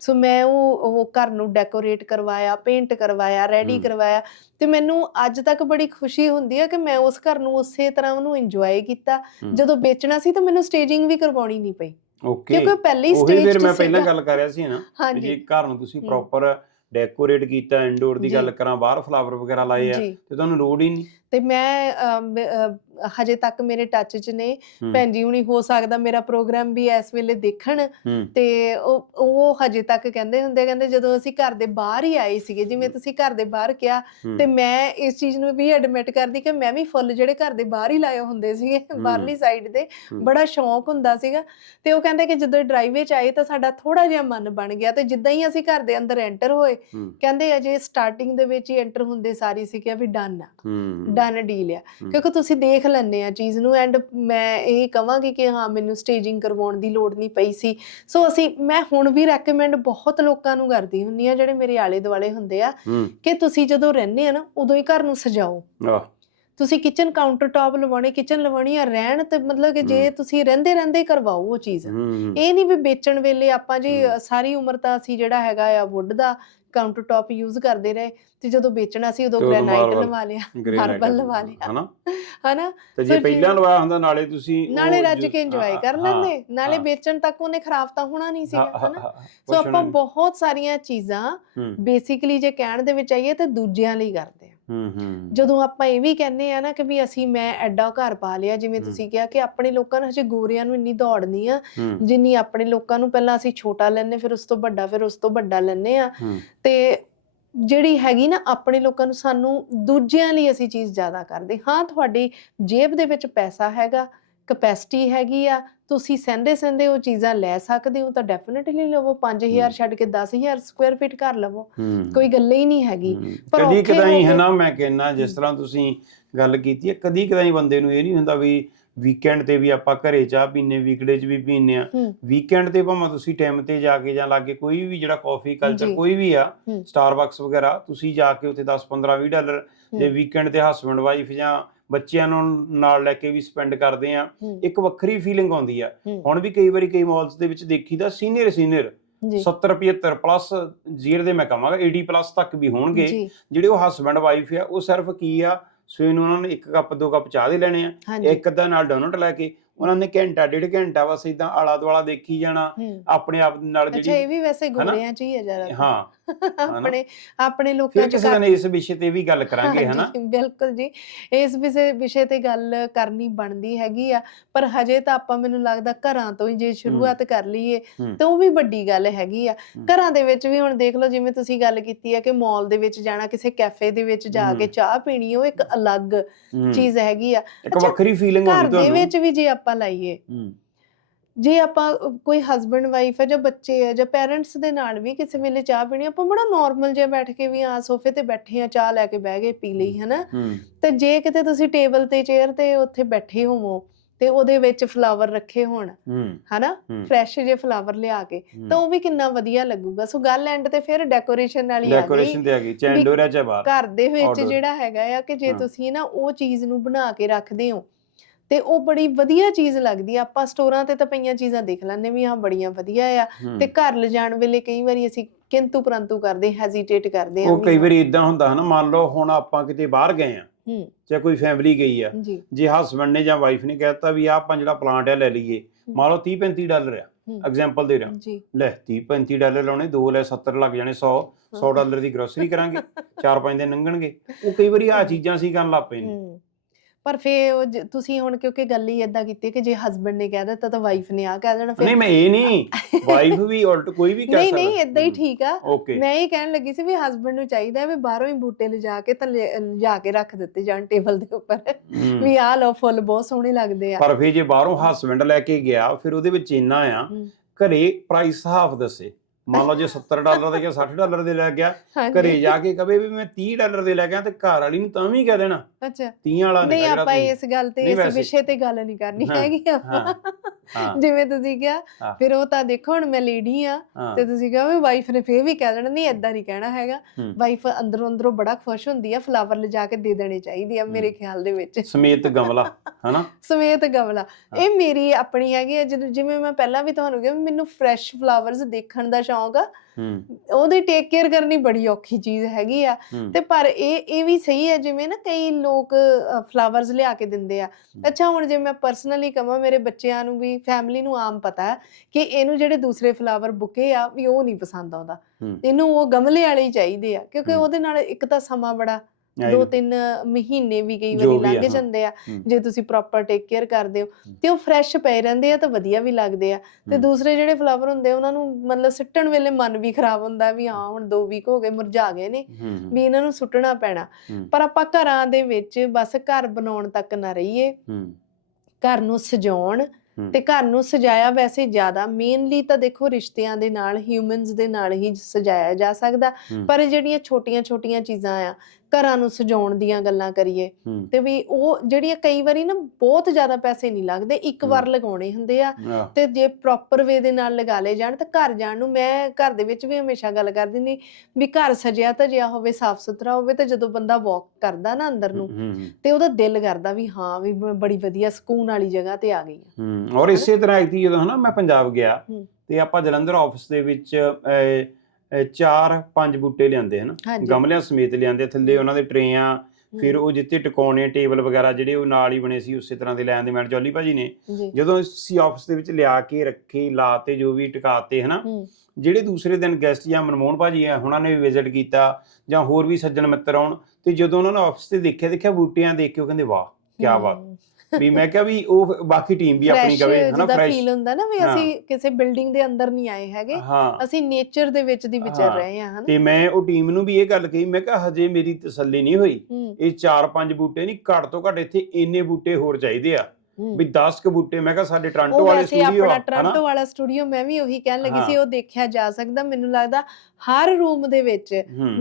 ਸੋ ਮੈਂ ਉਹ ਉਹ ਘਰ ਨੂੰ ਡੈਕੋਰੇਟ ਕਰਵਾਇਆ ਪੇਂਟ ਕਰਵਾਇਆ ਰੈਡੀ। ਕਰਵਾਇਆ ਤੇ ਮੈਨੂੰ ਅੱਜ ਤੱਕ ਬੜੀ ਖੁਸ਼ੀ ਹੁੰਦੀ ਹੈ ਕਿ ਮੈਂ ਉਸ ਘਰ ਨੂੰ ਉਸੇ ਤਰ੍ਹਾਂ ਉਹਨੂੰ ਇੰਜੋਏ ਕੀਤਾ। ਜਦੋਂ ਵੇਚਣਾ ਸੀ ਤਾਂ ਮੈਨੂੰ ਸਟੇਜਿੰਗ ਵੀ ਕਰਵਾਉਣੀ ਨਹੀਂ ਪਈ ਓਕੇ ਕਿਉਂਕਿ ਪਹਿਲੇ ਸਟੇਜ ਤੇ ਮੈਂ ਪਹਿਲਾਂ। ਗੱਲ ਕਰ ਰਿਹਾ ਸੀ ਨਾ ਜੇ ਘਰ ਨੂੰ ਤੁਸੀਂ। ਪ੍ਰੋਪਰ ਡੈਕੋਰੇਟ ਕੀਤਾ ਇਨਡੋਰ ਦੀ। ਗੱਲ ਕਰਾਂ ਬਾਹਰ ਫਲਾਵਰ ਵਗੈਰਾ ਲਾਏ ਆ ਤੇ ਤੁਹਾਨੂੰ ਲੋੜ ਹੀ ਨਹੀਂ ਤੇ ਮੈਂ ਹਜੇ ਤੱਕ ਮੇਰੇ ਟੱਚ 'ਚ ਨੇ। ਭੈਣ ਜੀ ਹੁਣੀ ਹੋ ਸਕਦਾ ਮੇਰਾ ਪ੍ਰੋਗਰਾਮ ਵੀ ਇਸ ਵੇਲੇ ਦੇਖਣ। ਤੇ ਉਹ ਉਹ ਹਜੇ ਤੱਕ ਕਹਿੰਦੇ ਹੁੰਦੇ ਕਹਿੰਦੇ ਜਦੋਂ ਅਸੀਂ ਘਰ ਦੇ ਬਾਹਰ ਹੀ ਆਏ ਸੀਗੇ ਜਿਵੇਂ ਤੁਸੀਂ ਘਰ ਦੇ ਬਾਹਰ ਕਿਹਾ ਤੇ ਮੈਂ ਇਸ ਚੀਜ਼ ਨੂੰ ਵੀ ਐਡਮਿਟ ਕਰਦੀ ਕਿ ਮੈਂ ਵੀ ਫੁੱਲ ਜਿਹੜੇ ਘਰ ਦੇ ਬਾਹਰ ਹੀ ਲਾਏ ਹੁੰਦੇ ਸੀਗੇ ਬਾਹਰਲੀ ਸਾਈਡ ਤੇ ਹੂੰ। ਬੜਾ ਸ਼ੌਂਕ ਹੁੰਦਾ ਸੀਗਾ। ਤੇ ਉਹ ਕਹਿੰਦੇ ਕਿ ਜਦੋਂ ਡਰਾਈਵੇ 'ਚ ਆਏ ਤਾਂ ਸਾਡਾ ਥੋੜਾ ਜਿਹਾ ਮਨ ਬਣ ਗਿਆ ਤੇ ਜਿੱਦਾਂ ਹੀ ਅਸੀਂ ਘਰ ਦੇ ਅੰਦਰ ਐਂਟਰ ਹੋਏ ਕਹਿੰਦੇ ਅਜੇ ਸਟਾਰਟਿੰਗ ਦੇ ਵਿੱਚ ਹੀ ਐਂਟਰ ਹੁੰਦੇ ਸਾਰੀ ਸੀ ਕਿ ਵੀ ਡਨ ਆ। ਡਨ ਡੀਲ ਆ। ਕਿਉਂਕਿ ਤੁਸੀਂ ਦੇਖ ਲੈਂਦੇ ਆ ਚੀਜ਼ ਨੂੰ ਐਂਡ ਮੈਂ ਇਹ ਕਵਾਂਗੀ ਕਿ ਹਾਂ ਮੈਨੂੰ ਸਟੇਜਿੰਗ ਕਰਵਾਉਣ ਦੀ ਲੋੜ ਨਹੀਂ ਪਈ ਸੀ। ਸੋ ਅਸੀਂ ਮੈਂ ਹੁਣ ਵੀ ਰეკਮੈਂਡ ਬਹੁਤ ਲੋਕਾਂ ਨੂੰ ਕਰਦੀ ਹੁੰਨੀ ਆ ਜਿਹੜੇ ਮੇਰੇ ਆਲੇ ਦੁਆਲੇ ਹੁੰਦੇ ਆ ਕਿ ਤੁਸੀਂ ਜਦੋਂ ਰਹਿੰਦੇ ਆ ਨਾ ਉਦੋਂ ਹੀ ਘਰ ਨੂੰ ਸਜਾਓ। ਆਹ, ਤੁਸੀਂ ਕਿਚਨ ਕਾਊਂਟਰ ਟਾਪ ਲਵਾਉਣੇ ਕਿਚਨ ਲਵਾਉਣੀ ਆ ਰਹਿਣ ਤੇ ਮਤਲਬ ਕਿ ਜੇ। ਤੁਸੀਂ ਰਹਿੰਦੇ ਰਹਿੰਦੇ ਕਰਵਾਓ ਉਹ ਚੀਜ਼। ਇਹ ਨਹੀਂ ਵੀ ਵੇਚਣ ਵੇਲੇ ਆਪਾਂ ਜੀ। ਸਾਰੀ ਉਮਰ ਤਾਂ ਅਸੀਂ ਜਿਹੜਾ ਹੈਗਾ ਆ ਵੁੱਡ ਦਾ ਕਾਊਂਟਰ ਟਾਪ ਯੂਜ਼ ਕਰਦੇ ਰਹੇ ਤੇ ਜਦੋਂ ਵੇਚਣਾ ਸੀ ਉਦੋਂ ਗ੍ਰੈਨਾਈਟ ਲਵਾ ਲਿਆ marble ਲਵਾ ਲਿਆ। ਹਨਾ? ਹਨਾ? ਤੇ ਜੇ ਸੋ ਪਹਿਲਾਂ ਲਵਾਇਆ ਹੁੰਦਾ ਨਾਲੇ ਤੁਸੀਂ ਨਾਲੇ ਰੱਜ ਕੇ ਇੰਜੋਏ ਕਰ ਲੈਂਦੇ ਨਾਲੇ। ਵੇਚਣ ਤੱਕ ਉਹਨੇ ਖਰਾਬ ਤਾਂ ਹੋਣਾ ਨਹੀਂ ਹਾਂ, ਹਨਾ? ਸੋ ਆਪਾਂ ਬਹੁਤ ਸਾਰੀਆਂ ਚੀਜ਼ਾਂ ਬੇਸਿਕਲੀ ਜੇ ਕਹਿਣ ਦੇ ਵਿੱਚ ਆਈਏ ਤੇ ਦੂਜਿਆਂ ਲਈ ਕਰਦੇ ਆ। ਹੂੰ ਹੂੰ। ਜਦੋਂ ਆਪਾਂ ਇਹ ਵੀ ਕਹਿੰਦੇ ਆ ਨਾ ਕਿ ਵੀ ਅਸੀਂ ਮੈਂ ਐਡਾ ਘਰ ਪਾ ਲਿਆ ਜਿਵੇਂ। ਤੁਸੀਂ ਕਿਹਾ ਕਿ ਆਪਣੇ ਲੋਕਾਂ ਨੂੰ ਹਜੇ ਗੋਰਿਆਂ ਨੂੰ ਇੰਨੀ ਦੌੜ ਨਹੀਂ ਆ ਜਿੰਨੀ ਆਪਣੇ ਲੋਕਾਂ ਨੂੰ ਪਹਿਲਾਂ ਅਸੀਂ ਛੋਟਾ ਲੈਨੇ ਫਿਰ ਉਸ ਤੋਂ ਵੱਡਾ ਫਿਰ ਉਸ ਤੋਂ ਵੱਡਾ ਲੈਨੇ ਆ। ਤੇ ਜਿਹੜੀ ਹੈਗੀ ਨਾ ਆਪਣੇ ਲੋਕਾਂ ਨੂੰ ਸਾਨੂੰ ਦੂਜਿਆਂ ਲਈ ਅਸੀਂ ਚੀਜ਼ ਜ਼ਿਆਦਾ ਕਰਦੇ। ਹਾਂ ਤੁਹਾਡੀ ਜੇਬ ਦੇ ਵਿੱਚ ਪੈਸਾ ਹੈਗਾ ਕਪੈਸਿਟੀ ਹੈਗੀ ਆ ਤੁਸੀਂ ਸਹਿੰਦੇ ਸਹਿੰਦੇ ਉਹ ਚੀਜ਼ਾਂ ਲੈ ਸਕਦੇ ਹੋ ਤਾਂ ਡੈਫੀਨਿਟਲੀ ਲਵੋ 5000 ਹਮ। ਛੱਡ ਕੇ 10000 ਸਕੁਅਰ ਫੀਟ ਘਰ ਲਵੋ ਕੋਈ ਗੱਲ ਹੀ ਨਹੀਂ ਹੈਗੀ। ਪਰ ਕਦੀ ਕਦਾਈ ਹੋ। ਨਾ ਮੈਂ ਕਹਿੰਨਾ ਜਿਸ ਤਰ੍ਹਾਂ ਤੁਸੀਂ ਗੱਲ ਕੀਤੀ ਹੈ ਕਦੀ ਕਦਾਈ ਬੰਦੇ ਨੂੰ ਇਹ ਨਹੀਂ ਹੁੰਦਾ ਵੀ ਵੀਕਐਂਡ ਤੇ ਵੀ ਆਪਾਂ ਘਰੇ ਚਾਹ ਪੀਨੇ ਵੀਕਡੇ 'ਚ ਵੀ ਪੀਨੇ ਆ। ਵੀਕਐਂਡ ਤੇ ਭਾਵੇਂ ਤੁਸੀਂ ਟਾਈਮ ਤੇ ਜਾ ਕੇ ਜਾਂ ਲਾਗੇ ਕੋਈ ਵੀ ਜਿਹੜਾ ਕਾਫੀ ਕਲਚਰ। ਕੋਈ ਵੀ ਆ। ਸਟਾਰਬਕਸ ਵਗੈਰਾ ਤੁਸੀਂ ਜਾ ਕੇ ਉੱਥੇ 10 15 20 ਡਾਲਰ ਹੂੰ। ਵੀਕਐਂਡ ਤੇ ਹਸਬੰਡ ਵਾਈਫ ਜਾਂ ਬੱਚਿਆਂ ਨੂੰ ਨਾਲ ਲੈ ਕੇ ਵੀ ਸਪੈਂਡ ਕਰਦੇ ਆ। ਇੱਕ ਵੱਖਰੀ ਫੀਲਿੰਗ ਆਉਂਦੀ ਆ। ਹੁਣ ਵੀ ਕਈ ਵਾਰੀ ਕਈ ਮਾਲਸ ਦੇ ਵਿੱਚ ਦੇਖੀਦਾ ਸੀਨੀਅਰ ਸੀਨੀਅਰ ਜੀ। 70 75 ਪਲੱਸ ਜੀਰ ਦੇ ਮੈਂ ਕਹਾਂਗਾ 80 ਪਲੱਸ ਤੱਕ ਵੀ ਹੋਣਗੇ। ਜਿਹੜੇ ਉਹ ਹਸਬੰਡ ਵਾਈਫ ਆ ਉਹ ਸਿਰਫ ਕੀ ਆ ਸਵੇਰ ਨੂੰ ਉਹਨਾਂ ਨੇ ਇੱਕ ਕੱਪ ਦੋ ਕੱਪ ਚਾਹ ਦੇ ਲੈਣੇ ਆ। ਇੱਕ ਅੱਧਾ ਨਾਲ ਡੋਨਟ ਲੈ ਕੇ ਉਹਨਾਂ ਨੇ ਘੰਟਾ ਡੇਢ ਘੰਟਾ ਬਸ ਇਦਾਂ ਆਲਾ ਦੁਆਲਾ ਦੇਖੀ ਜਾਣਾ। ਆਪਣੇ ਆਪ ਨਾਲ ਅੱਛਾ ਇਹ ਜਿਹੜੀ ਵੀ ਵੈਸੇ? ਗੋਰਿਆਂ ਚ ਹੀ ਹੈ ਜ਼ਿਆਦਾ ਹਾਂ ਆਪਣੇ ਆਪਣੇ ਲੋਕਾਂ ਚ ਕਿਸੇ ਦਿਨ ਇਸ ਵਿਸ਼ੇ ਤੇ ਵੀ ਗੱਲ ਕਰਾਂਗੇ ਹਨਾ ਬਿਲਕੁਲ ਜੀ ਇਸ ਵਿਸ਼ੇ ਵਿਸ਼ੇ ਤੇ ਗੱਲ ਕਰਨੀ ਬਣਦੀ ਹੈਗੀ ਆ ਪਰ ਹਜੇ ਤਾਂ ਆਪਾਂ ਮੈਨੂੰ ਲੱਗਦਾ ਘਰਾਂ ਤੋਂ ਹੀ ਜੇ ਸ਼ੁਰੂਆਤ ਕਰ ਲਈਏ। ਤਾਂ ਉਹ ਵੀ ਵੱਡੀ ਗੱਲ ਹੈਗੀ ਆ। ਘਰਾਂ ਦੇ ਵਿੱਚ ਵੀ ਹੁਣ ਦੇਖ ਲਓ ਜਿਵੇਂ ਤੁਸੀਂ ਗੱਲ ਕੀਤੀ ਹੈ ਕਿ ਮਾਲ ਦੇ ਵਿੱਚ ਜਾਣਾ ਕਿਸੇ ਕੈਫੇ ਦੇ ਵਿੱਚ ਜਾ ਕੇ। ਚਾਹ ਪੀਣੀ ਉਹ ਇੱਕ ਅਲੱਗ। ਚੀਜ਼ ਹੈਗੀ ਆ ਇੱਕ ਵੱਖਰੀ ਫੀਲਿੰਗ ਘਰ ਆਉਂਦੀ ਦੇ ਤੁਹਾਨੂੰ ਵਿੱਚ ਵੀ ਜੇ ਆਪਾਂ ਲਾਈਏ। ਜੇ ਆਪਾਂ ਕੋਈ ਹਸਬੰਡ ਵਾਈਫ ਹੈ ਜਾਂ ਬੱਚੇ ਹੈ ਜਾਂ ਪੈਰੈਂਟਸ ਦੇ ਨਾਲ ਵੀ ਕਿਸੇ ਵੇਲੇ ਚਾਹ ਪੀਣੀ ਆਪਾਂ ਬੜਾ ਨਾਰਮਲ ਜਿਹਾ ਬੈਠ ਕੇ ਵੀ ਆ ਸੋਫੇ ਤੇ ਬੈਠੇ ਆ ਚਾਹ ਲੈ ਕੇ ਬਹਿ ਗਏ ਪੀ ਲਈ ਹਨਾ ਤੇ ਜੇ ਕਿਤੇ ਤੁਸੀਂ ਟੇਬਲ ਤੇ ਚੇਅਰ ਤੇ ਉੱਥੇ ਬੈਠੇ ਹੋਵੋ ਤੇ ਉਹਦੇ ਵਿੱਚ ਫਲਾਵਰ ਰੱਖੇ ਹੋਣ ਹਨਾ। ਫਰੈਸ਼ ਜੇ ਫਲਾਵਰ ਲਿਆ ਕੇ ਤਾਂ ਉਹ ਵੀ ਕਿੰਨਾ ਵਧੀਆ ਲੱਗੂਗਾ ਸੋ ਗੱਲ ਐਂਡ ਤੇ ਫਿਰ ਡੈਕੋਰੇਸ਼ਨ ਵਾਲੀ ਆ ਗਈ ਡੈਕੋਰੇਸ਼ਨ ਤੇ ਆ ਚਾਹੇ ਬਾਹਰ ਘਰ ਦੇ ਵਿੱਚ। ਜਿਹੜਾ ਹੈਗਾ ਆ ਕਿ ਜੇ। ਤੁਸੀਂ ਨਾ ਉਹ ਚੀਜ਼ ਨੂੰ ਬਣਾ ਕੇ ਰੱਖਦੇ ਹੋ ਤੇ ਉਹ ਬੜੀ ਵਧੀਆ ਚੀਜ਼ ਲੱਗਦੀ ਆ। ਆਪਾਂ ਸਟੋਰਾਂ ਤੇ ਤਾਂ ਪਈਆਂ ਚੀਜ਼ਾਂ ਦੇਖ ਲੈਂਦੇ ਵੀ ਹਾਂ ਬੜੀਆਂ ਵਧੀਆ ਆ। ਤੇ ਘਰ ਲਿਜਾਣ ਵੇਲੇ ਕਈ ਵਾਰੀ ਅਸੀਂ ਕਿੰਤੂ ਪਰੰਤੂ ਕਰਦੇ ਹੈਜ਼ਿਟੇਟ ਕਰਦੇ ਆ ਉਹ ਕਈ ਵਾਰੀ ਇਦਾਂ ਹੁੰਦਾ ਹਨਾ ਮੰਨ ਲਓ ਹੁਣ ਆਪਾਂ ਕਿਤੇ ਬਾਹਰ ਗਏ ਆ ਜਾਂ ਕੋਈ ਫੈਮਿਲੀ ਗਈ ਆ ਜੀ। ਹਸਬੰਡ ਨੇ ਜਾਂ ਵਾਈਫ ਨੇ ਕਹਿਤਾ ਵੀ ਆਹ ਆਪਾਂ ਜਿਹੜਾ ਪਲਾਂਟ ਆ ਲੈ ਲਈਏ ਮੰਨ ਲਓ 30 35 ਡਾਲਰ ਆ। ਐਗਜ਼ਾਮਪਲ ਦੇ ਰਿਹਾ। ਲੈ 30 35 ਡਾਲਰ ਲਾਉਣੇ ਦੋ ਲੈ 70 ਲੱਗ ਜਾਣੇ 100 100 ਡਾਲਰ ਦੀ ਗਰੋਸਰੀ ਕਰਾਂਗੇ ਚਾਰ ਪੰਜ ਦਿਨ ਲੰਘਣਗੇ। ਉਹ ਕਈ ਵਾਰੀ ਆ ਚੀਜ਼ਾਂ ਸੀ ਕਰਨ ਲੱਗ ਪਏ ਨੇ ਪਰ ਫੇ ਉਹ ਜ- ਤੁਸੀਂ ਹੁਣ ਕਿਉਂਕਿ ਗੱਲ ਹੀ ਏਦਾਂ ਕੀਤੀ ਕਿ ਜੇ ਹਸਬੰਡ ਨੇ ਕਹਿ ਦਿੱਤਾ ਤਾਂ ਵਾਈਫ ਨੇ ਆ ਕਹਿ ਦੇਣਾ ਫਿਰ ਨਹੀਂ ਮੈਂ ਇਹ ਨਹੀਂ ਵਾਈਫ ਵੀ ਉਲਟ ਕੋਈ ਵੀ ਕਹਿ ਨਹੀਂ ਸਕਦਾ। ਨਹੀਂ ਏਦਾਂ ਹੀ ਠੀਕ ਆ। ਓਕੇ ਮੈਂ ਇਹ ਕਹਿਣ ਲੱਗੀ ਸੀ ਵੀ ਹਸਬੰਡ ਨੂੰ ਚਾਹੀਦਾ ਹੈ ਵੀ ਬਾਹਰੋਂ ਹੀ ਬੂਟੇ ਲਿਜਾ ਕੇ ਤਾਂ ਲਿ- ਲਿਜਾ ਕੇ ਰੱਖ ਦਿੱਤੇ ਜਾਣ ਟੇਬਲ ਦੇ ਉੱਪਰ। ਵੀ ਆਹ ਲਓ ਫੁੱਲ ਬਹੁਤ ਸੋਹਣੇ ਲੱਗਦੇ ਆ। ਪਰ ਫਿਰ ਜੇ ਬਾਹਰੋਂ ਹਸਬੰਡ ਲੈ ਕੇ ਗਿਆ ਫਿਰ ਉਹਦੇ ਵਿੱਚ ਇੰਨਾ ਆ ਹਮ। ਘਰੇ ਪ੍ਰਾਈਸ ਹਾਫ ਦੱਸੇ। ਮੰਨ ਲਓ ਜੇ 70 ਡਾਲਰ ਦੇ ਜਾਂ 60 ਡਾਲਰ ਦੇ ਲੈ ਗਿਆ ਹਾਂਜੀ। ਘਰੇ ਜਾ ਕੇ ਕਵੇ ਵੀ ਮੈਂ 30 ਡਾਲਰ ਦੇ ਲੈ ਗਿਆ ਤੇ ਘਰ ਵਾਲੀ ਨੂੰ ਤਾਂ ਵੀ ਕਹਿ ਦੇਣਾ। ਅੱਛਾ। 30 ਵਾਲਾ ਨਹੀਂ ਜਿਹੜਾ ਆਪਾਂ ਇਸ ਗੱਲ ਤੇ ਨਹੀਂ ਇਸ ਵੈਸੇ। ਵਿਸ਼ੇ ਤੇ ਗੱਲ ਨਹੀਂ ਕਰਨੀ ਹਾਂ, ਹੈਗੀ ਆਪਾਂ। ਹਾਂ। ਜਿਵੇਂ ਤੁਸੀਂ ਕਿਹਾ ਹਾਂ। ਫਿਰ ਉਹ ਤਾਂ ਦੇਖੋ ਹੁਣ ਮੈਂ ਲੇਡੀ ਆ ਤੇ ਤੁਸੀਂ ਕਹੋ ਵੀ ਵਾਈਫ ਨੇ ਫੇਰ ਵੀ ਕਹਿ ਦੇਣਾ ਨਹੀਂ ਏਦਾਂ ਨਹੀਂ ਕਹਿਣਾ ਹੈਗਾ। ਹੂੰ। ਵਾਈਫ ਅੰਦਰੋਂ ਅੰਦਰੋਂ ਬੜਾ ਖੁਸ਼ ਹੁੰਦੀ ਆ ਫਲਾਵਰ ਲਿਜਾ ਕੇ ਦੇ ਦੇਣੇ ਚਾਹੀਦੇ ਆ ਮੇਰੇ ਖਿਆਲ ਦੇ ਵਿੱਚ। ਸਮੇਤ ਗਮਲਾ ਹਨਾ? ਸਮੇਤ ਗਮਲਾ। ਇਹ ਮੇਰੀ ਆਪਣੀ ਹੈਗੀ ਆ ਜਦੋਂ ਜਿਵੇਂ ਮੈਂ ਪਹਿਲਾਂ ਵੀ ਤੁਹਾਨੂੰ ਕਿਹਾ ਵੀ ਮੈਨੂੰ ਫਰੈਸ਼ ਫਲਾਵਰਸ ਦੇਖਣ ਦਾ ਸ਼ੌਂਕ ਆ। ਉਹਦੀ ਟੇਕ ਕੇਅਰ ਕਰਨੀ ਬੜੀ ਔਖੀ ਚੀਜ਼ ਹੈਗੀ ਆ। ਤੇ ਪਰ ਇਹ ਇਹ ਵੀ ਸਹੀ ਹੈ ਜਿਵੇਂ ਨਾ ਕਈ ਲੋਕ ਫਲਾਵਰਸ ਲਿਆ ਕੇ ਦਿੰਦੇ ਆ। ਅੱਛਾ ਹੁਣ ਜੇ ਮੈਂ ਪਰਸਨਲੀ ਕਹਾਂ ਮੇਰੇ ਬੱਚਿਆਂ ਨੂੰ ਵੀ ਫੈਮਿਲੀ ਨੂੰ ਆਮ ਪਤਾ ਹੈ ਕਿ ਇਹਨੂੰ ਜਿਹੜੇ ਦੂਸਰੇ ਫਲਾਵਰ ਬੁਕੇ ਆ ਵੀ ਉਹ ਨਹੀਂ ਪਸੰਦ ਆਉਂਦਾ। ਇਹਨੂੰ ਉਹ ਗਮਲੇ ਵਾਲੇ ਹੀ ਚਾਹੀਦੇ ਆ ਕਿਉਂਕਿ। ਉਹਦੇ ਨਾਲ ਇੱਕ ਤਾਂ ਸਮਾਂ ਬੜਾ ਦੋ। ਤਿੰਨ ਮਹੀਨੇ ਵੀ ਕਈ ਵਾਰੀ ਲੰਘ ਹਾਂ। ਜਾਂਦੇ ਆ। ਜੇ ਤੁਸੀਂ ਪ੍ਰੋਪਰ ਟੇਕ ਕੇਅਰ ਕਰਦੇ ਹੋ। ਤੇ ਉਹ ਫਰੈਸ਼ ਪਏ ਰਹਿੰਦੇ ਆ ਤਾਂ ਵਧੀਆ ਵੀ ਲੱਗਦੇ ਆ ਤੇ। ਦੂਸਰੇ ਜਿਹੜੇ ਫਲਾਵਰ ਹੁੰਦੇ ਉਹਨਾਂ ਨੂੰ ਮਤਲਬ ਸਿੱਟਣ ਵੇਲੇ ਮਨ ਵੀ ਖਰਾਬ ਹੁੰਦਾ ਵੀ ਹਾਂ ਹੁਣ 2 ਵੀਕ ਹੋ ਗਏ ਮੁਰਝਾ ਗਏ ਨੇ ਵੀ ਇਹਨਾਂ ਨੂੰ ਸੁੱਟਣਾ ਪੈਣਾ। ਪਰ ਆਪਾਂ ਘਰਾਂ ਦੇ ਵਿੱਚ ਬਸ ਘਰ ਬਣਾਉਣ ਤੱਕ ਨਾ ਰਹੀਏ ਘਰ ਨੂੰ ਸਜਾਉਣ। ਤੇ ਘਰ ਨੂੰ ਸਜਾਇਆ ਵੈਸੇ ਜ਼ਿਆਦਾ ਮੇਨਲੀ ਤਾਂ ਦੇਖੋ ਰਿਸ਼ਤਿਆਂ ਦੇ ਨਾਲ ਹਿਊਮਨਸ ਦੇ ਨਾਲ ਹੀ ਸਜਾਇਆ ਜਾ ਸਕਦਾ। ਪਰ ਜਿਹੜੀਆਂ ਛੋਟੀਆਂ-ਛੋਟੀਆਂ ਚੀਜ਼ਾਂ ਆ ਘਰਾਂ ਨੂੰ ਸਜਾਉਣ ਦੀਆਂ ਗੱਲਾਂ ਕਰੀਏ ਤੇ ਵੀ ਉਹ ਜਿਹੜੀਆਂ ਕਈ ਵਾਰੀ ਨਾ ਬਹੁਤ ਜ਼ਿਆਦਾ ਪੈਸੇ ਨਹੀਂ ਲੱਗਦੇ ਇੱਕ। ਵਾਰ ਲਗਾਉਣੇ ਹੁੰਦੇ ਆ ਤੇ ਜੇ ਪ੍ਰੋਪਰ ਵੇ ਦੇ ਨਾਲ ਲਗਾ ਲਏ ਜਾਣ ਤਾਂ ਘਰ ਜਾਣ ਨੂੰ ਮੈਂ ਘਰ ਦੇ ਵਿੱਚ ਵੀ ਹਮੇਸ਼ਾ ਗੱਲ ਕਰਦੀ ਨਹੀਂ ਵੀ ਘਰ ਸਜਿਆ ਧਜਿਆ ਹੋਵੇ ਸਾਫ਼ ਸੁਥਰਾ ਹੋਵੇ ਤੇ ਜਦੋਂ ਬੰਦਾ ਵਾਕ ਕਰਦਾ ਨਾ ਅੰਦਰ ਨੂੰ ਤੇ ਉਹਦਾ ਦਿਲ ਕਰਦਾ ਵੀ ਹਾਂ ਵੀ ਮੈਂ ਬੜੀ ਵਧੀਆ ਸਕੂਨ ਵਾਲੀ ਜਗ੍ਹਾ ਤੇ ਆ ਗਈ ਹਾਂ ਔਰ ਇਸੇ ਤਰ੍ਹਾਂ ਇੱਕ ਜਦੋਂ ਹਨਾ ਮੈਂ ਪੰਜਾਬ ਗਿਆ। ਤੇ ਆਪਾਂ ਜਲੰਧਰ ਆਫਿਸ ਦੇ ਵਿੱਚ ਚਾਰ ਪੰਜ ਬੂਟੇ ਲਿਆਂਦੇ ਹਨ। ਹਾਂਜੀ। ਗਮਲਿਆਂ ਸਮੇਤ ਲਿਆਂਦੇ ਥੱਲੇ ਉਹਨਾਂ ਦੇ ਟਰੇਆਂ ਫਿਰ ਉਹ ਜਿੱਤੇ ਟਿਕਾਉਣੇ ਟੇਬਲ ਵਗੈਰਾ ਜਿਹੜੇ ਉਹ ਨਾਲ ਹੀ ਬਣੇ ਸੀ ਉਸੇ ਤਰ੍ਹਾਂ ਦੇ ਲੈਣ ਦੇ ਮੈਡ ਜੋਲੀ ਭਾਜੀ ਨੇ। ਜੀ। ਜਦੋਂ ਅਸੀਂ ਆਫਿਸ ਦੇ ਵਿੱਚ ਲਿਆ ਕੇ ਰੱਖੇ ਲਾਤੇ ਜੋ ਵੀ ਟਿਕਾਤੇ ਹਨਾ। ਹੂੰ। ਜਿਹੜੇ ਦੂਸਰੇ ਦਿਨ ਗੈਸਟ ਜਾਂ ਮਨਮੋਹਨ ਭਾਜੀ ਆ ਉਹਨਾਂ ਨੇ ਵੀ ਵਿਜ਼ਿਟ ਕੀਤਾ ਜਾਂ ਹੋਰ ਵੀ ਸੱਜਣ ਮਿੱਤਰ ਆਉਣ ਤੇ ਜਦੋਂ ਉਹਨਾਂ ਨੇ ਆਫਿਸ ਤੇ ਦੇਖਿਆ ਦੇਖਿਆ ਬੂਟਿਆਂ ਦੇਖ ਕੇ ਉਹ ਕਹਿੰਦੇ ਵਾਹ ਕੀ ਬਾਤ! ਵੀ ਮੈਂ ਕਿਹਾ ਵੀ ਉਹ ਬਾਕੀ ਟੀਮ ਵੀ ਆਪਣੀ ਕਵੇ ਹਨਾ ਫਰੈਸ਼ ਫੀਲ ਹੁੰਦਾ ਨਾ ਵੀ। ਅਸੀਂ ਕਿਸੇ ਬਿਲਡਿੰਗ ਦੇ ਅੰਦਰ ਨਹੀਂ ਆਏ ਹੈਗੇ ਅਸੀਂ ਨੇਚਰ ਦੇ ਵਿੱਚ ਦੀ ਵਿਚਰ। ਰਹੇ ਹਾਂ ਹਨਾ ਤੇ ਮੈਂ ਉਹ ਟੀਮ ਨੂੰ ਵੀ ਇਹ ਗੱਲ ਕਹੀ ਮੈਂ ਕਿਹਾ ਹਜੇ ਮੇਰੀ ਤਸੱਲੀ ਨਹੀਂ ਹੋਈ ਇਹ 4-5 ਬੂਟੇ ਨਹੀਂ ਘੱਟ ਤੋਂ ਘੱਟ ਇੱਥੇ ਇੰਨੇ ਬੂਟੇ ਹੋਰ ਚਾਹੀਦੇ ਆ। ਵੀ 10 ਕ ਬੂਟੇ ਮੈਂ ਕਿਹਾ ਸਾਡੇ ਟ੍ਰਾਂਟੋ ਉਹ ਵਾਲੇ ਸਟੂਡੀਓ ਆਪਣਾ ਆ ਟੋਰਾਂਟੋ ਵਾਲਾ ਸਟੂਡੀਓ ਮੈਂ ਵੀ ਉਹੀ ਕਹਿਣ ਲੱਗੀ ਸੀ। ਉਹ ਦੇਖਿਆ ਜਾ ਸਕਦਾ ਮੈਨੂੰ ਲੱਗਦਾ ਹਰ ਰੂਮ ਦੇ ਵਿੱਚ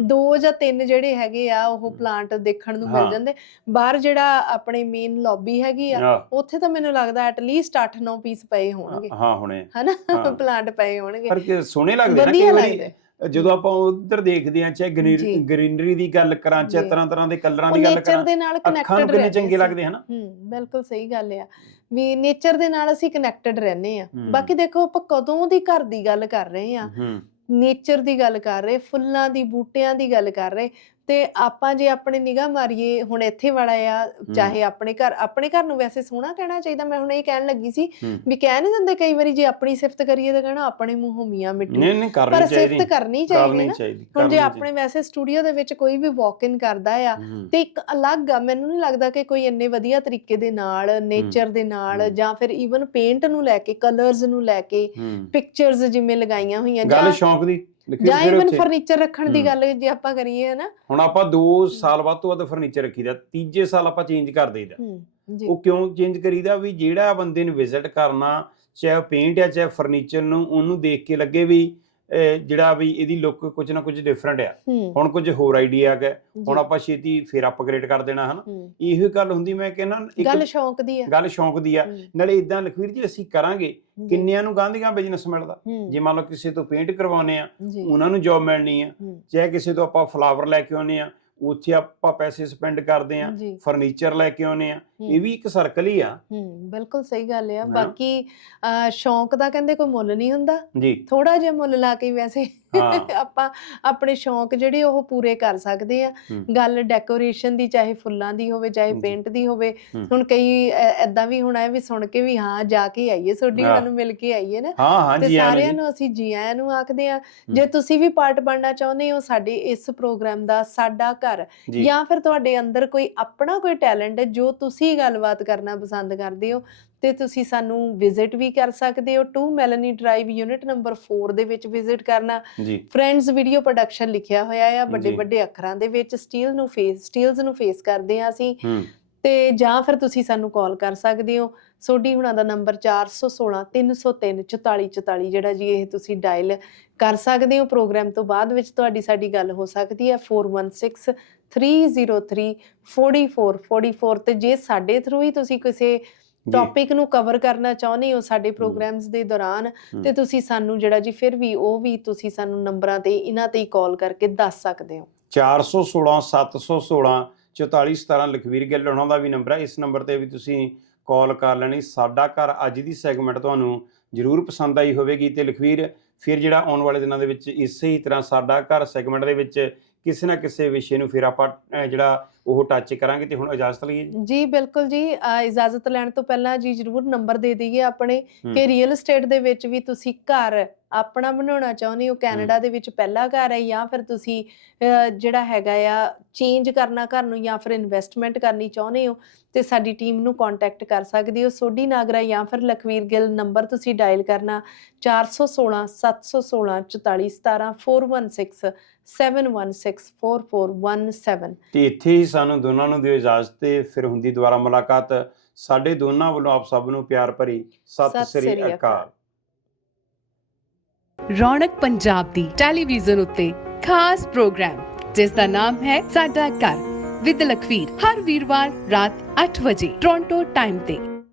ਦੋ ਜਾਂ ਤਿੰਨ ਜਿਹੜੇ ਹੈਗੇ ਆ ਉਹ ਪਲਾਂਟ ਦੇਖਣ ਨੂੰ ਮਿਲ। ਜਾਂਦੇ। ਬਾਹਰ ਜਿਹੜਾ ਆਪਣੇ ਮੇਨ ਲੌਬੀ ਹੈਗੀ ਆ ਉੱਥੇ ਤਾਂ ਮੈਨੂੰ ਲੱਗਦਾ ਐਟ ਲੀਸਟ 8-9 ਪੀਸ ਪਏ ਹੋਣਗੇ ਹਾਂ ਹੁਣੇ। ਹਨਾ। ਪਲਾਂਟ ਪਏ ਹੋਣਗੇ। ਪਰ ਕਿ ਸੋਹਣੇ ਲੱਗਦੇ ਨਾ ਵਧੀਆ ਕਈ ਵਾਰੀ ਲੱਗਦੇ। ਜਦੋਂ ਆਪਾਂ ਉਧਰ ਦੇਖਦੇ ਆ ਚਾਹੇ। ਗ੍ਰੀਨਰੀ ਦੀ ਗੱਲ ਕਰਾਂ ਚਾਹੇ। ਤਰ੍ਹਾਂ ਤਰ੍ਹਾਂ ਦੇ ਕਲਰਾਂ ਦੀ ਗੱਲ ਨੇਚਰ ਕਰਾਂ ਦੇ ਨਾਲ ਅੱਖਾਂ ਨੂੰ ਕਿੰਨੇ ਚੰਗੇ ਲੱਗਦੇ ਹਨ ਹੂੰ ਬਿਲਕੁਲ ਸਹੀ ਗੱਲ ਆ ਵੀ ਨੇਚਰ ਦੇ ਨਾਲ ਅਸੀਂ ਕਨੈਕਟਡ ਰਹਿੰਦੇ ਆ। ਬਾਕੀ ਦੇਖੋ ਆਪਾਂ ਕਦੋਂ ਦੀ ਘਰ ਦੀ ਗੱਲ ਕਰ ਰਹੇ ਆ ਨੇਚਰ ਦੀ ਗੱਲ ਕਰ ਰਹੇ ਫੁੱਲਾਂ ਦੀ ਬੂਟਿਆਂ ਦੀ ਗੱਲ ਕਰ ਰਹੇ ਤੇ ਆਪਾਂ ਜੇ ਆਪਣੇ ਨਿਗਾਹ ਮਾਰੀਏ ਹੁਣ ਇੱਥੇ ਵਾਲਾ ਆ ਚਾਹੇ ਆਪਣੇ ਘਰ ਆਪਣੇ ਘਰ ਨੂੰ ਵੈਸੇ ਸੋਹਣਾ ਕਹਿਣਾ ਚਾਹੀਦਾ ਮੈਂ ਹੁਣ ਇਹ ਕਹਿਣ ਲੱਗੀ ਸੀ। ਵੀ ਕਹਿ ਨਹੀਂ ਦਿੰਦੇ ਕਈ ਵਾਰੀ ਜੇ ਆਪਣੀ ਸਿਫਤ ਕਰੀਏ ਤਾਂ ਕਹਿਣਾ ਆਪਣੇ ਮੂੰਹੋਂ ਮੀਆਂ ਮਿੱਟੀ। ਨਹੀਂ ਨਹੀਂ ਪਰ ਕਰਨੀ ਚਾਹੀਦੀ। ਸਿਫਤ ਕਰਨੀ ਚਾਹੀਦੀ ਨਾ। ਹੁਣ ਜੇ ਆਪਣੇ ਵੈਸੇ ਸਟੂਡੀਓ ਦੇ ਵਿੱਚ ਕੋਈ ਵੀ ਵਾਕ ਇਨ ਕਰਦਾ ਆ ਤੇ ਇੱਕ ਅਲੱਗ ਆ ਮੈਨੂੰ ਨਹੀਂ ਲੱਗਦਾ ਕਿ ਕੋਈ ਇੰਨੇ ਵਧੀਆ ਤਰੀਕੇ ਦੇ ਨਾਲ ਨੇਚਰ ਦੇ ਨਾਲ। ਜਾਂ ਫਿਰ ਈਵਨ ਪੇਂਟ ਨੂੰ ਲੈ ਕੇ ਕਲਰਸ ਨੂੰ ਲੈ ਕੇ ਪਿਕਚਰਸ ਜਿਵੇਂ ਲਗਾਈਆਂ ਹੋਈਆਂ ਗੱਲ ਜਾਂ ਸ਼ੌਂਕ ਦੀ। ਲਿਖੀ ਜਾਂ ਫਿਰ ਈਵਨ ਉੱਥੇ। ਫਰਨੀਚਰ ਰੱਖਣ ਦੀ। ਗੱਲ ਜੇ ਆਪਾਂ ਕਰੀਏ ਹਨਾ ਹੁਣ ਆਪਾਂ 2 ਸਾਲ ਬਾਅਦ ਤੋਂ ਬਾਅਦ ਫਰਨੀਚਰ ਰੱਖੀਦਾ ਤੀਜੇ ਸਾਲ ਆਪਾਂ ਚੇਂਜ ਕਰ ਦੇਈਦਾ ਜੀ ਉਹ ਕਿਉਂ ਚੇਂਜ ਕਰੀਦਾ ਵੀ ਜਿਹੜਾ ਬੰਦੇ ਨੂੰ ਵਿਜ਼ਿਟ ਕਰਨਾ ਚਾਹੇ ਪੇਂਟ ਆ ਚਾਹੇ ਫਰਨੀਚਰ ਨੂੰ ਉਹਨੂੰ ਦੇਖ ਕੇ ਲੱਗੇ ਵੀ ਜਿਹੜਾ ਵੀ ਇਹਦੀ ਲੁੱਕ ਕੁਝ ਨਾ ਕੁਝ ਡਿਫਰੈਂਟ ਆ। ਹੂੰ। ਹੁਣ ਕੁਝ ਹੋਰ ਆਈਡੀਆ ਆ ਗਿਆ ਜੀ, ਹੁਣ ਆਪਾਂ ਛੇਤੀ ਫੇਰ ਅਪਗ੍ਰੇਡ ਕਰ ਦੇਣਾ ਹਨ? ਹੂੰ। ਇਹੋ ਗੱਲ ਹੁੰਦੀ ਮੈਂ ਕਹਿੰਦਾ ਗੱਲ ਇੱਕ ਸ਼ੌਂਕ ਦੀ ਆ। ਗੱਲ ਸ਼ੌਂਕ ਦੀ ਆ। ਹੂੰ, ਨਾਲੇ ਇਦਾਂ ਲਖਵੀਰ ਜੀ ਅਸੀਂ ਕਰਾਂਗੇ। ਕਿੰਨਿਆਂ ਨੂੰ ਗਾਂਧੀਆਂ ਬਿਜ਼ਨਸ ਮਿਲਦਾ? ਹੂੰ, ਜੇ ਮੰਨ ਲਓ ਕਿਸੇ ਤੋਂ ਪੇਂਟ ਕਰਵਾਉਨੇ ਆ ਉਹਨਾਂ ਨੂੰ ਜੌਬ ਮਿਲਣੀ ਆ। ਹੂੰ, ਚਾਹੇ ਕਿਸੇ ਤੋਂ ਆਪਾਂ ਫਲਾਵਰ ਲੈ ਕੇ ਆਉਨੇ ਆ ਉੱਥੇ ਆਪਾਂ ਪੈਸੇ ਸਪੈਂਡ ਕਰਦੇ ਆ ਫਰਨੀਚਰ ਲੈ ਕੇ ਆਉਨੇ ਆ। ਹੂੰ, ਇਹ ਵੀ ਇੱਕ ਸਰਕਲ ਹੀ ਆ। ਹੂੰ ਬਿਲਕੁਲ ਸਹੀ ਗੱਲ ਆ? ਬਾਕੀ ਸ਼ੌਂਕ ਦਾ ਕਹਿੰਦੇ ਕੋਈ ਮੁੱਲ ਨਹੀਂ ਹੁੰਦਾ। ਜੀ। ਥੋੜਾ ਜਿਹਾ ਮੁੱਲ ਲਾ ਕੇ ਵੈਸੇ। ਆਪਾਂ ਆਪਣੇ ਸ਼ੌਂਕ ਜਿਹੜੇ ਉਹ ਪੂਰੇ ਕਰ ਸਕਦੇ ਆ। ਗੱਲ ਡੈਕੋਰੇਸ਼ਨ ਦੀ ਚਾਹੇ ਫੁੱਲਾਂ ਦੀ ਹੋਵੇ ਚਾਹੇ। ਪੇਂਟ ਦੀ ਹੋਵੇ। ਹੁਣ ਕਈ ਐਦਾਂ ਵੀ ਹੋਣਾ ਹੈ ਵੀ ਸੁਣ ਕੇ ਵੀ ਹਾਂ ਜਾ ਕੇ ਆਈਏ ਸੋਡੀ ਨੂੰ ਮਿਲ ਕੇ ਆਈਏ ਨਾ। ਹਾਂ ਹਾਂ ਤੇ ਸਾਰਿਆਂ ਨੂੰ ਅਸੀਂ ਜੀ ਆਇਆਂ ਨੂੰ ਆਖਦੇ ਆ। ਜੇ ਤੁਸੀਂ ਵੀ ਪਾਰਟ ਬਣਨਾ ਚਾਹੁੰਦੇ ਹੋ ਸਾਡੇ ਇਸ ਪ੍ਰੋਗਰਾਮ ਦਾ ਸਾਡਾ ਘਰ ਜਾਂ। ਫਿਰ ਤੁਹਾਡੇ ਅੰਦਰ ਕੋਈ ਆਪਣਾ ਕੋਈ ਟੈਲੈਂਟ ਹੈ ਜੋ ਤੁਸੀਂ ਉੱਥੇ ਗੱਲਬਾਤ ਕਰਨਾ ਪਸੰਦ ਕਰਦੇ ਹੋ ਤੇ ਤੁਸੀਂ ਸਾਨੂੰ ਵਿਜ਼ਿਟ ਵੀ ਕਰ ਸਕਦੇ ਹੋ two Melanie drive unit number 4 ਦੇ ਵਿੱਚ ਵਿਜ਼ਿਟ ਕਰਨਾ। ਫਰੈਂਡਸ ਵੀਡੀਓ ਪ੍ਰੋਡਕਸ਼ਨ ਲਿਖਿਆ ਹੋਇਆ ਆ ਵੱਡੇ। ਵੱਡੇ ਅੱਖਰਾਂ ਦੇ ਵਿੱਚ ਸਟੀਲ ਨੂੰ ਫੇਸ ਸਟੀਲਸ ਨੂੰ ਫੇਸ ਕਰਦੇ ਆ ਅਸੀਂ। ਤੇ ਜਾਂ ਫਿਰ ਤੁਸੀਂ ਸਾਨੂੰ ਕਾਲ ਕਰ ਸਕਦੇ ਹੋ ਸੋਢੀ ਹੁਣਾਂ ਦਾ ਨੰਬਰ 416 303 4444 ਜਿਹੜਾ ਜੀ ਇਹ ਤੁਸੀਂ ਡਾਇਲ ਕਰ ਸਕਦੇ ਹੋ। ਪ੍ਰੋਗਰਾਮ ਤੋਂ ਬਾਅਦ ਵਿੱਚ ਤੁਹਾਡੀ ਸਾਡੀ ਗੱਲ ਹੋ ਸਕਦੀ ਹੈ 416 303 4444 ਤੇ ਜੇ ਸਾਡੇ ਥਰੂ ਹੀ ਤੁਸੀਂ ਕਿਸੇ ਟੌਪਿਕ ਨੂੰ ਕਵਰ ਕਰਨਾ ਚਾਹੁੰਦੇ ਹੋ ਸਾਡੇ ਪ੍ਰੋਗਰਾਮਸ ਦੇ ਦੌਰਾਨ। ਤੇ ਤੁਸੀਂ ਸਾਨੂੰ ਜਿਹੜਾ ਜੀ ਫਿਰ ਵੀ ਉਹ ਵੀ ਤੁਸੀਂ ਸਾਨੂੰ ਨੰਬਰਾਂ ਤੇ ਇਹਨਾਂ ਤੇ ਹੀ ਕਾਲ ਕਰਕੇ ਦੱਸ ਸਕਦੇ ਹੋ। 416 716 4417 ਲਖਵੀਰ ਗਿੱਲ ਉਹਨਾਂ ਦਾ ਵੀ ਨੰਬਰ ਹੈ। ਇਸ ਨੰਬਰ ਤੇ ਵੀ ਤੁਸੀਂ ਕਾਲ ਕਰ ਲੈਣੀ ਸਾਡਾ ਘਰ ਅੱਜ ਦੀ ਸੈਗਮੈਂਟ ਤੁਹਾਨੂੰ ਜਰੂਰ ਪਸੰਦ ਆਈ ਹੋਵੇਗੀ। ਤੇ ਲਖਵੀਰ ਫਿਰ ਜਿਹੜਾ ਆਉਣ ਵਾਲੇ ਦਿਨਾਂ ਦੇ ਵਿੱਚ ਇਸੇ ਹੀ ਤਰ੍ਹਾਂ ਸਾਡਾ ਘਰ ਸੈਗਮੈਂਟ ਦੇ ਵਿੱਚ ਕਿਸੇ ਨਾ ਕਿਸੇ ਵਿਸ਼ੇ ਨੂੰ ਫਿਰ ਆਪਾਂ ਅਹ, ਜਿਹੜਾ ਉਹ ਟੱਚ ਕਰਾਂਗੇ ਤੇ ਹੁਣ ਇਜਾਜ਼ਤ ਲਈਏ ਜੀ ਜੀ ਬਿਲਕੁਲ ਜੀ ਅ, ਇਜਾਜ਼ਤ ਲੈਣ ਤੋਂ ਪਹਿਲਾਂ ਜੀ ਜਰੂਰ ਨੰਬਰ ਦੇ ਦਈਏ ਆਪਣੇ। ਕਿ ਰੀਅਲ ਏਸਟੇਟ ਦੇ ਵਿੱਚ ਵੀ ਤੁਸੀਂ ਘਰ ਆਪਣਾ ਬਣਾਉਣਾ ਚਾਹੁੰਦੇ ਹੋ ਕੈਨੇਡਾ ਦੇ ਵਿੱਚ ਪਹਿਲਾ ਘਰ ਹੈ ਜਾਂ ਫਿਰ ਤੁਸੀਂ ਜਿਹੜਾ ਹੈਗਾ ਆ ਚੇਂਜ ਕਰਨਾ ਘਰ ਨੂੰ ਜਾਂ ਫਿਰ ਇਨਵੈਸਟਮੈਂਟ ਕਰਨੀ ਚਾਹੁੰਦੇ ਹੋ ਤੇ ਸਾਡੀ ਟੀਮ ਨੂੰ ਕੰਟੈਕਟ ਕਰ ਸਕਦੇ ਹੋ ਸੋਢੀ ਨਾਗਰਾ ਜਾਂ ਫਿਰ ਲਖਵੀਰ ਗਿੱਲ ਨੰਬਰ ਤੁਸੀਂ ਡਾਇਲ ਕਰਨਾ 416 716 4417 416 7164417 ਤੇ ਇੱਥੇ ਹੀ ਸਾਨੂੰ ਦੋਨਾਂ ਨੂੰ ਦਿਓ ਇਜਾਜ਼ਤ ਤੇ ਫਿਰ ਹੁੰਦੀ ਦੁਬਾਰਾ ਮੁਲਾਕਾਤ ਸਾਡੇ ਦੋਨਾਂ ਵੱਲੋਂ ਆਪ ਸਭ ਨੂੰ ਪਿਆਰ ਭਰੀ ਸਤਿ ਸ੍ਰੀ ਅਕਾਲ ਰੌਣਕ ਪੰਜਾਬ ਦੀ ਟੈਲੀਵਿਜ਼ਨ ਉੱਤੇ ਖਾਸ ਪ੍ਰੋਗਰਾਮ ਜਿਸ ਦਾ ਨਾਮ ਹੈ ਸਾਡਾ ਘਰ ਵਿਦ ਲਖਵੀਰ ਹਰ ਵੀਰਵਾਰ ਰਾਤ 8 ਵਜੇ ਟੋਰਾਂਟੋ ਟਾਈਮ ਤੇ